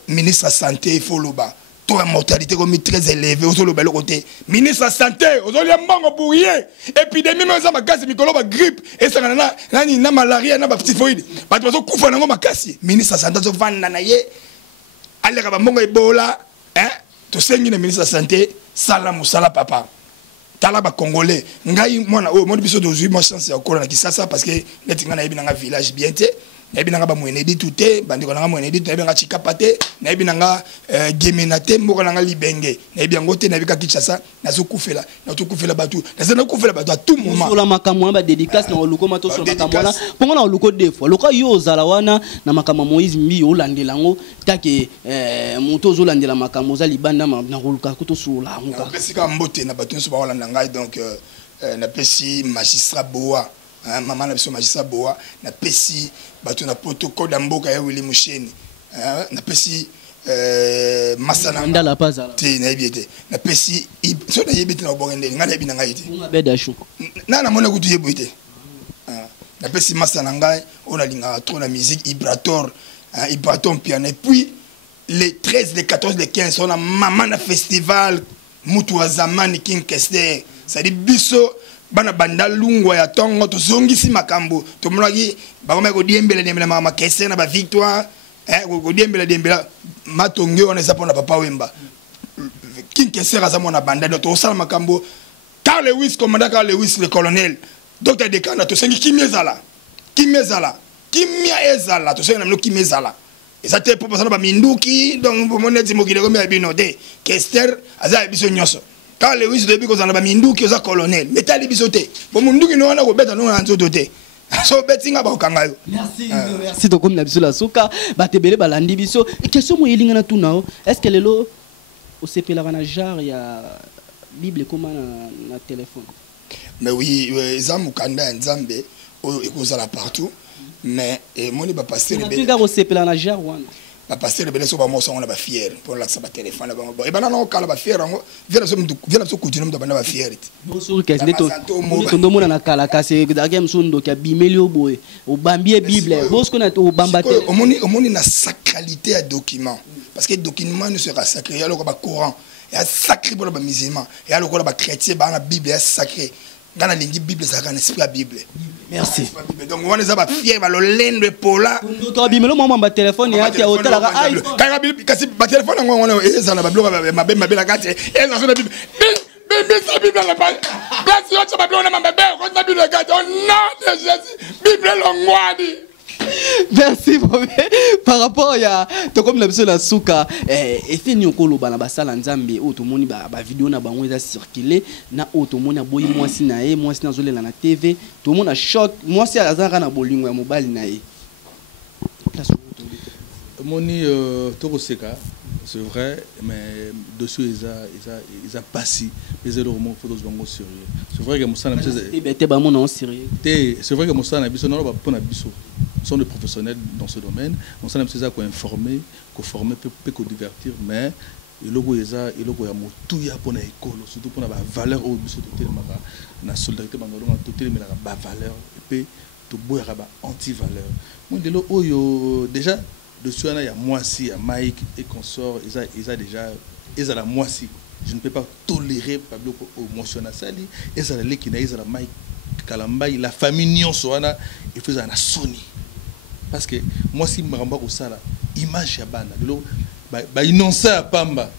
ministre de la Santé, il faut le bas. Taux de mortalité comme très élevé, au bel côté. Ministre de la Santé, aux oliambango pour rien. Épidémie, mais ça m'a cassé, Mikolo, ma grippe, et ça n'a malaria, n'a pas typhoïde. Parce que ça m'a cassé. Ministre de la Santé, ça va nanaye. Allez, Rabambongo Ebola, hein, tu sais, le ministre de la Santé, Salam Moussala Papa. Talaba Congolais. Ngai, moi, mon épisode d'aujourd'hui, moi, chance, c'est encore dans Kisasa parce que les gens qui ont un village bien, nayebi nanga ba mwenedi tuté bandiko nanga mwenedi nayebi nanga chikapate nayebi nanga gemenate moko nanga libenge nayebi yango te nayebi ka Kinshasa nazokufela batu nazokufela batu à tout moment sur la makamwa ba dédicace na oluko mato sur makamwa pongo na oluko deux fois loka yo zalawana na makamwa Moïse Mbi olandelango take moto zolandela makamwa za libanda na oluka koto sur la muka pesika mbote na batu so ba olanda ngai donc na pesi magistrat Boa maman na biso magistrat Boa na pesi bato na protocole d'amboka ya Willy Musheni na pesi masana ndala pazala te na yebite na pesi so na yebite na bongende ngana yebi na ngai te beda shuko na mona kutu yebite na pesi masana ngai ona linga trop na musique Ibrator piano et puis les 13 les 14 les 15 on a maman na festival mutu wa zamani King Kester ça dit biso bana banda lungwa ya tongo to zongisi makambo to monaki ba ko diembela mama kese na ba victoire ko diembela matonge on esa pona papa wemba King Kese raza mona banda to sala makambo Carl Lewis commandant Carl Lewis le colonel docteur de Canada to sengi kimezala kimia ezala to senga na kimia ezala eza te po pasana ba minduki donc pour moneti mokile comme ya binote Kester aza biso nyoso quand Lewis depuis ko zana ba minduki oza colonel metali biso te bo munduki no wana ko beta no na nzoto te so betinga ba okanga yo merci to comme na biso la suka ba tebele balandi biso question mo yelinga na tuna est-ce que lelo o sepela na jar ya Bible comme na téléphone mais oui eza mukanda nzambe o ekozala partout mais moni ba passer le bel o sepela na jar wana ba passer le bel so ba mo so on ba fier pour la sa ba téléphone ba bon e bana no kala ba fier ngo vela so continue mto bana ba fier bon sur que to ndo mona na kala kasi dage msundo ka bimelio boy o bambie Bible bosko na to bambate omoni na sacralité ya document parce que document ne sera sacré alors ba Coran ya sacré pour les musulmans et alors que les chrétiens ba na Bible est sacré dans la ligne Bible ça kan esprit la Bible. Merci. Donc on est ba fier ba lo lendo pola to bimelo mama ba téléphone ya ti hotel ka ai ka Bible kasi ba téléphone ngo ngona eza na ba bloga ba la kati eza so na Bible sa Bible la ba place yo cha ba bloga na mbabe ko na Bible la kati au nom de Jésus Bible longwadi. Merci par rapport à to comme la biso la suka et fait ni okolo bana basala nzambe o to moni ba vidéo na bango eza circuler na o to moni boyi mwasi na ye mwasi na zolela na TV to mona shot mwasi azanga na bolingo ya mobali na ye moni to seka c'est vrai mais dessus ils a passé les éléments photos bango sérieux c'est vrai que musana te ba mona sérieux c'est vrai que musana biso na ba pona biso sont des professionnels dans ce domaine on s'en a besoin qu'on informer qu'on former peut divertir mais le logo ya motu ya pona école surtout pour la valeur au biso de tellement na solidarité bandolo na tout mais la valeur et puis to boya ba anti valeur moi de lo oyo déjà dessus il y a Moisi à Mike et consort ils a déjà ils a la Moisi je ne peux pas tolérer Pablo émotionnel sali ils a les qui na ils a la Mike Kalambay la famille nyonso wana il faut na Sony parce que moi si maramba ko sala image ya bana lelo ba innocent ya pamba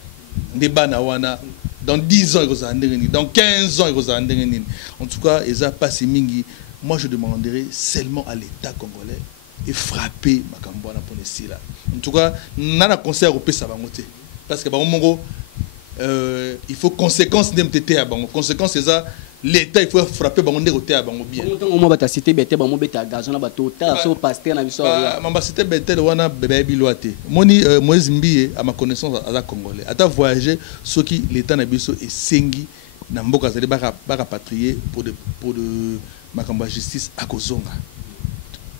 de bana wana dans 10 ans ils vont ndengeni dans 15 ans ils vont ndengeni en tout cas ils a passé mingi moi je demanderais seulement à l'état congolais et frapper makambo na pour les là en tout cas nana conseil au pesa bango te parce que ba mongo il faut conséquence d'MTT à bango conséquence c'est ça l'état il faut frapper bango ndeko te à bango bien on m'a bata cité bete bango beta gazon na bato ta so pasteur na biso mamba cité bete wana bébé biloate moni Moïse Mbiye à ma connaissance à congolais ata voyager ce qui l'état na biso et sengi na mboka zali ba rapatrier pour de makamba justice à Kozonga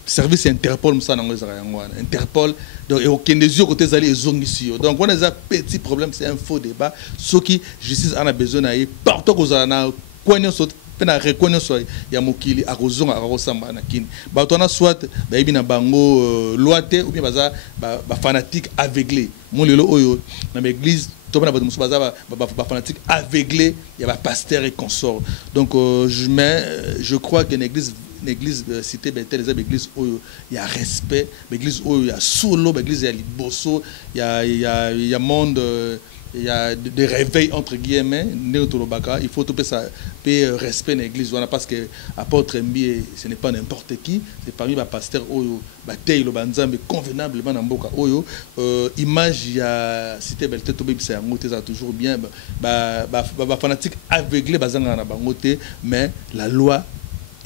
service Interpol msa nango ezaka yango wana Interpol donc et aucun des yeux côté zali ezongisi donc on a un petit problème c'est un faux débat ce qui justice en a besoin na partout kozala na kwenyo so pena rekonyo so ya mokili akozonga akosamba na kini bato na soit bayibi na bango loite ou bien baza ba fanatique aveuglé mon lelo oyo na l'église to na bato musu baza ba fanatique aveuglé ya ba pasteur et consort donc je crois que l'église cité Bethel les églises où il y a respect l'église où il y a solo l'église il y a liboso il y a monde il y a des réveils entre guillemets il faut tout ça respect l'église parce que apôtre Mbi ce n'est pas n'importe qui c'est parmi les pasteurs où bataille le banzambe convenablement dans mboka oyo image il y a cité Bethel to bébé c'est ngote ça toujours bien ba fanatique aveuglé bazanga na bangote mais la loi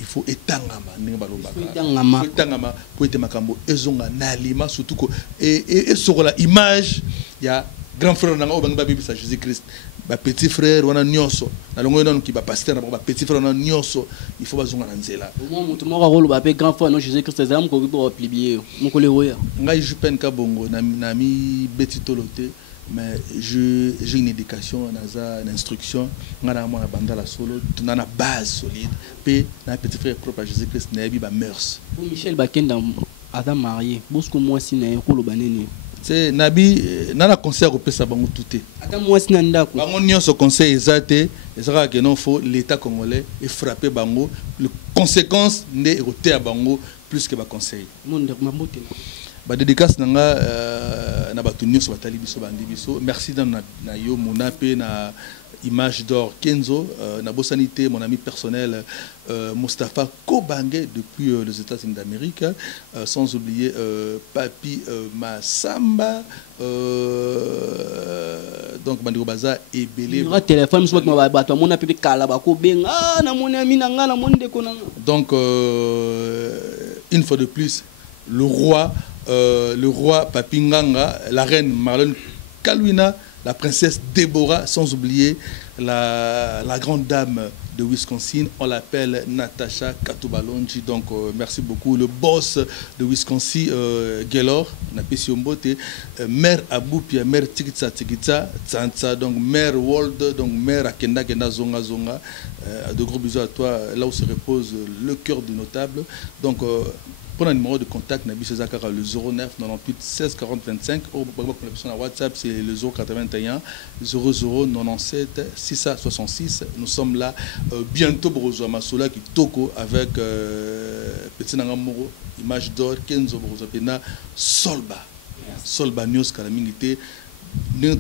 il faut étangama ndenge balobaka étangama pour être makambo ezonga na lima surtout ko et sur la image il y a grand frère nanga obanga bibi sa Jésus Christ ba petit frère wana nyonso na longo non ki ba pasteur na ba petit frère wana nyonso il faut bazonga na nzela moi mutu moko rolo ba pe grand frère non Jésus Christ ezam ko bibo plibier moko le roya ngai je peine ka bongo na mi beti tolote mais j'ai une éducation une instruction ngana mona banda la solo tuna na base solide pe na petit frère propre à Jésus-Christ na yebi ba mœurs pour Michel Bakenda Adam marié bosco moi si na ekolo banene c'est nabi na conseil ko pesa bango touté Adam moi si na ndako bango nyonso conseil ezate ezaka que non faut l'état congolais et frapper bango les conséquences ne écoter à bango plus que ba conseil monde mabote dédicace nanga na batunyo so batali biso bandi biso. Merci na yo monape na Image d'or Kenzo, na Bossanité, mon ami personnel Mustapha Kobange depuis les États-Unis d'Amérique, sans oublier Papi Massamba, donc Bandiro Baza et Belé. Donc une fois de plus, le roi Papi Nganga, la reine Marlène Kalouina, la princesse Déborah, sans oublier la grande dame de Wisconsin, on l'appelle Natasha Katubalonji. Donc merci beaucoup. Le boss de Wisconsin, Gaylor, mère Aboupia, mère Tikitsa Tsantsa, donc mère World, donc mère Akenda Kenda Zonga Zonga. De gros bisous à toi, là où se repose le cœur du notable. Donc pour un numéro de contact, Nabi César le 09 98 16 40 25. Au WhatsApp, c'est le 081 00 97 666. Nous sommes là bientôt pour Masoula qui toko avec Petit Nangamoro, Image d'or, Kenzo Borozapena, Solba. Solba News Kalamingité. Le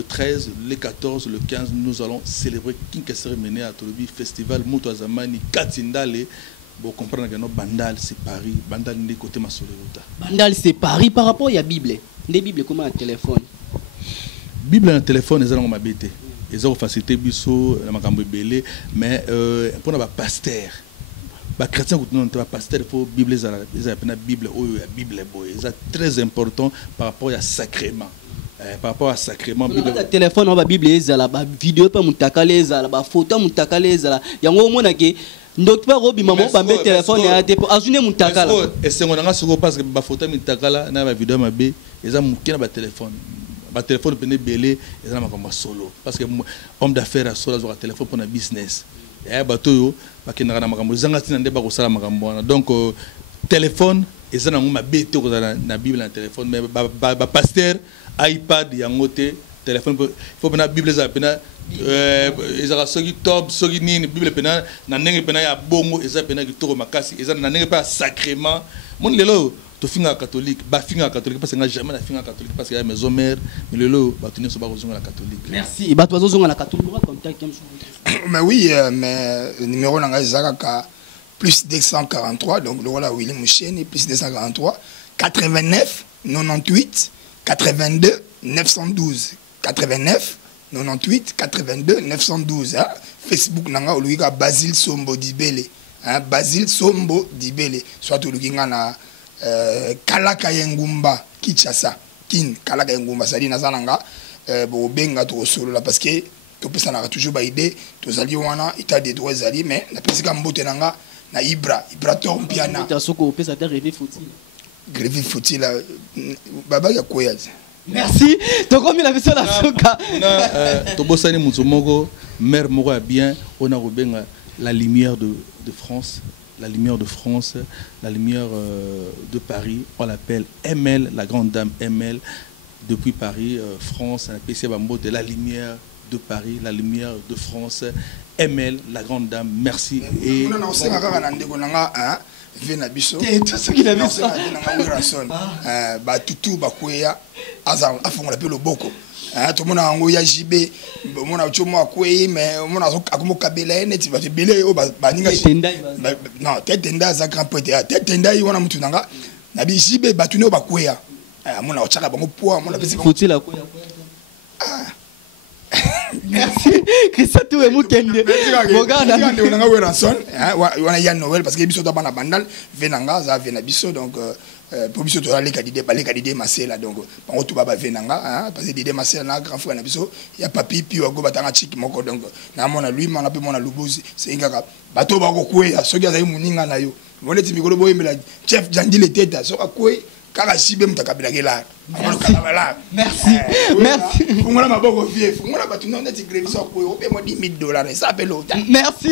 13, le 14, le 15, nous allons célébrer Kinkesere Mené à Tolobi Festival Moutouazamani Katindale. Bon, comprendre que Bandal c'est Paris, Bandal n'est côté Masoleota. Bandal c'est Paris par rapport à la Bible. Les Bibles comment un téléphone? Bible un téléphone, ils ont ma bête. Ils ont facilité biso, la makambo belé, mais pour nos pasteurs, les chrétiens qui ont pasteur, il faut Bible, ils ont la Bible, la Bible c'est très important par rapport à sacrement. Par rapport à sacrement, le téléphone, la Bible, la vidéo, la photo, la donc pas Robi maman pas mettre téléphone et à azune mutakala et c'est on a sur parce que ba photo mutakala na ba vidéo mabe eza mukina ba téléphone pene belé eza na makambo solo parce que homme d'affaires solo sur téléphone pour na business et ba toyo ba kinaka na makambo zanga tina ndeba ko sala makambo wana donc téléphone eza na ngoma bete ko na Bible na téléphone mais ba pasteur iPad yangote téléphone faut pena Bible za pena ezaka soki top soki nini Bible pena na ndenge pena ya bongo eza pena kitoko makasi eza na ndenge pa sacrement mon lelo to finga catholique ba finga catholique parce que nga jamais na finga catholique parce que ya maison mère mais lelo ba tenir so ba kozonga la catholique. Merci ba to zonga la catholique ba contact mais oui mais numéro nanga ezaka plus 243 donc le voilà Willy Moucheni plus 243 89 98 82 912 89 98 82 912 hein? Facebook nanga oluika Basile Sombo Dibele hein? Basile Sombo Dibele soit olukinga na Kalaka Yengumba Kinshasa kin Kalaka Yengumba sali na zananga bo benga to solo là parce que to pesa na toujours ba idée to zali wana état des droits zali mais na pesika mbote nanga na Ibra Tormpiana ta soko pesa ta rêver faut-il baba ya koyaza. Merci. Donc comme il avait ça la soka. Tobosani Muzumoko, mère moko bien, on a rebenga la lumière de France, la lumière de France, la lumière de Paris, on l'appelle ML, la grande dame ML depuis Paris, France, la PC Bambo de la lumière de Paris, la lumière de France, ML, la grande dame, merci. Et Vena biso tout ce qu'il a vu ça ba tutu ba kweya azan afonga la pelo boko to mona ngo ya jibe mona chomo akwe mais mona akomo kabela ene ba belé o ba ninga non tenda za grand pote tenda yi wana mutu nanga na bi jibe ba tuno ba kweya mona ochaka bango poa mona pesi faut-il la kweya merci Christian et Mukende Bogana on a ranson wana ya Noël parce que biso to bana bandal venanga za vena biso donc pour biso to aller kadide masela donc bango to baba venanga parce que dide masela na grand frère na biso ya papi pi wa go batanga chiki moko donc na mona lui mona pe mona lubuzi c'est ngaka bato ba ko kwe soki azayi muninga na yo mona ti mikolo boyemela chef jandile teta so akwe kaka sibe mutakabila kela. Merci. Merci. Merci.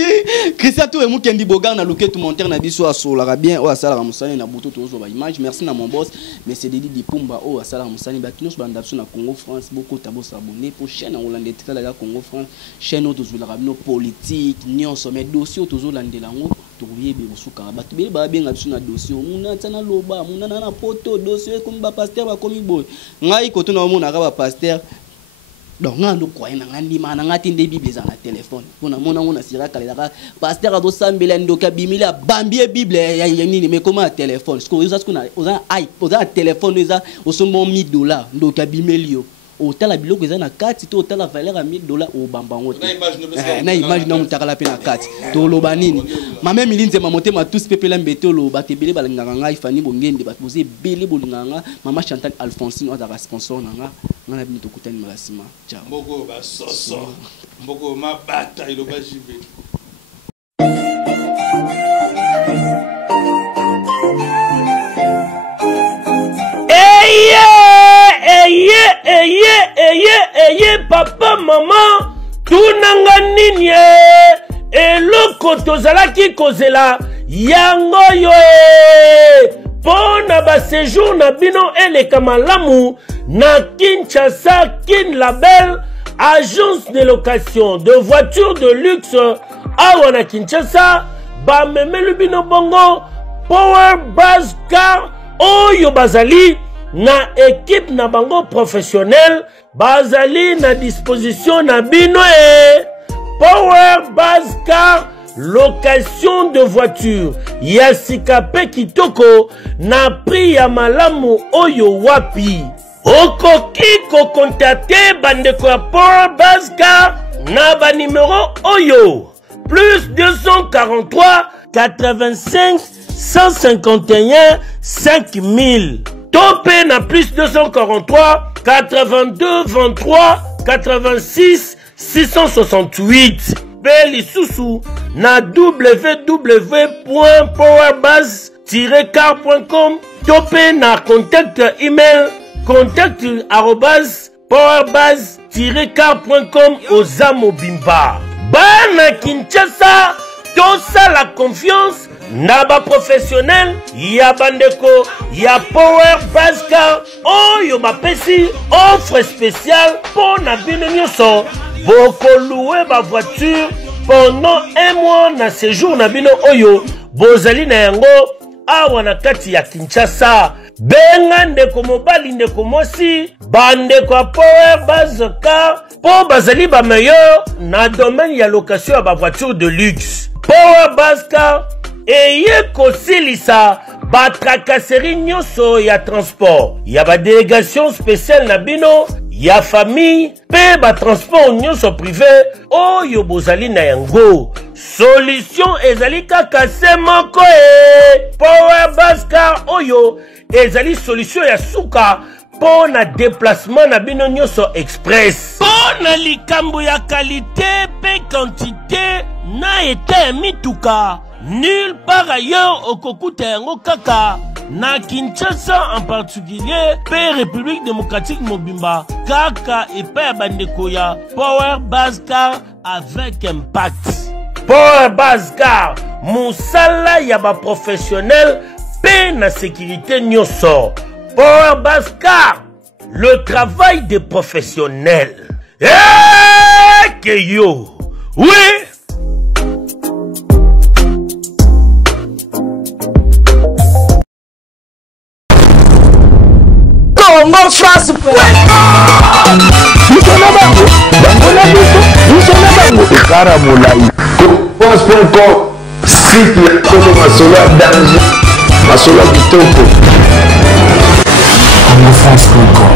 Christian Touré Mukendi Bogar na loquet tout monter na biso asola bien o asala musani na buto tozo ba image. Merci na mon boss mais c'est Dedi Dipumba o asala musani ba kinos ba ndapso na Congo France beaucoup tabo s'abonner pour chaîne Hollande tala la Congo France chaîne autour de la politique nion sommet dossier autour de l'andelango toyebe bosuka bato be ba benga biso na dossier muna tsana loba muna na poto dossier comme ba pasteur ba komi boy ngai ko tuna mona ka ba pasteur donc ngando ko ina ngandi mana ngati nde bible za na téléphone pona mona sira kala ka pasteur do sambela ndoka bimila bambie bible ya nini mais comment téléphone parce que oza oza téléphone oza osombo $1000 ndoka bimelio otala biloko eza na kati to otala valeur ya $1000 o bamba ngote na image na mutakala pe na kati to loba nini mame milinze mamotema tous pepela mbete lo batebele balinganga ngai fani bongende bapoze bele bolinganga mama Chantal Alphonsine oza ka sponsor nanga ngana bino tokutani malasima ciao mboko ba soso mboko mabata ilo ba jibe papa maman tunanga nini eloko tozalaki kozela yango yo pona ba séjour na bino eleka malamu na Kinshasa Kin Label agence de location de voitures de luxe awa na Kinshasa ba memelu bino bongo Power Buzz Car oyo bazali na équipe na bango professionnel bazali na disposition na bino Power Buzz Car location de voiture ya sikape kitoko na prix ya malamu oyo wapi okoki ko contacter bandeko ya Power Buzz Car na ba numéro oyo plus 243 85 151 5000 topé na plus 243 82 23 86 668 Beli Soussou na www.powerbuzz-car.com topé na contact email contact@powerbuzz-car.com Ozamo Bimba Bana Kinshasa tosa la confiance na ba professionnel ya bandeko ya Power Buzz Car oyo bapesi offre spéciale pour na bino nyonso boko louer ba voiture pendant un mois na séjour na bino oyo bozali na yango awa na kati ya Kinshasa benga ndeko mobali ndeko mosi bandeko ya Power Buzz Car po bazali ba meilleur na domaine ya location ya ba voiture de luxe Power Buzz Car eye kosilisa ba tracasserie nyonso ya transport ya ba délégation spéciale na bino ya famille pe ba transport nyonso privé oyo bozali na yango solution ezali kaka se moko Power Buzz Car oyo ezali solution ya suka po na déplacement na bino nyonso express po na likambo ya qualité pe quantité na eta mituka nulle part ailleurs au Kokuta yango kaka na Kinshasa en particulier pe République démocratique Mobimba kaka epa bandeko ya Power Buzz Car avec impact Power Buzz Car musala ya ba professionnel pe na sécurité nyonso Power Buzz Car le travail des professionnels que yo oui Congo France site ya Congo masolo ya danger masolo ya kitoko Congo France.com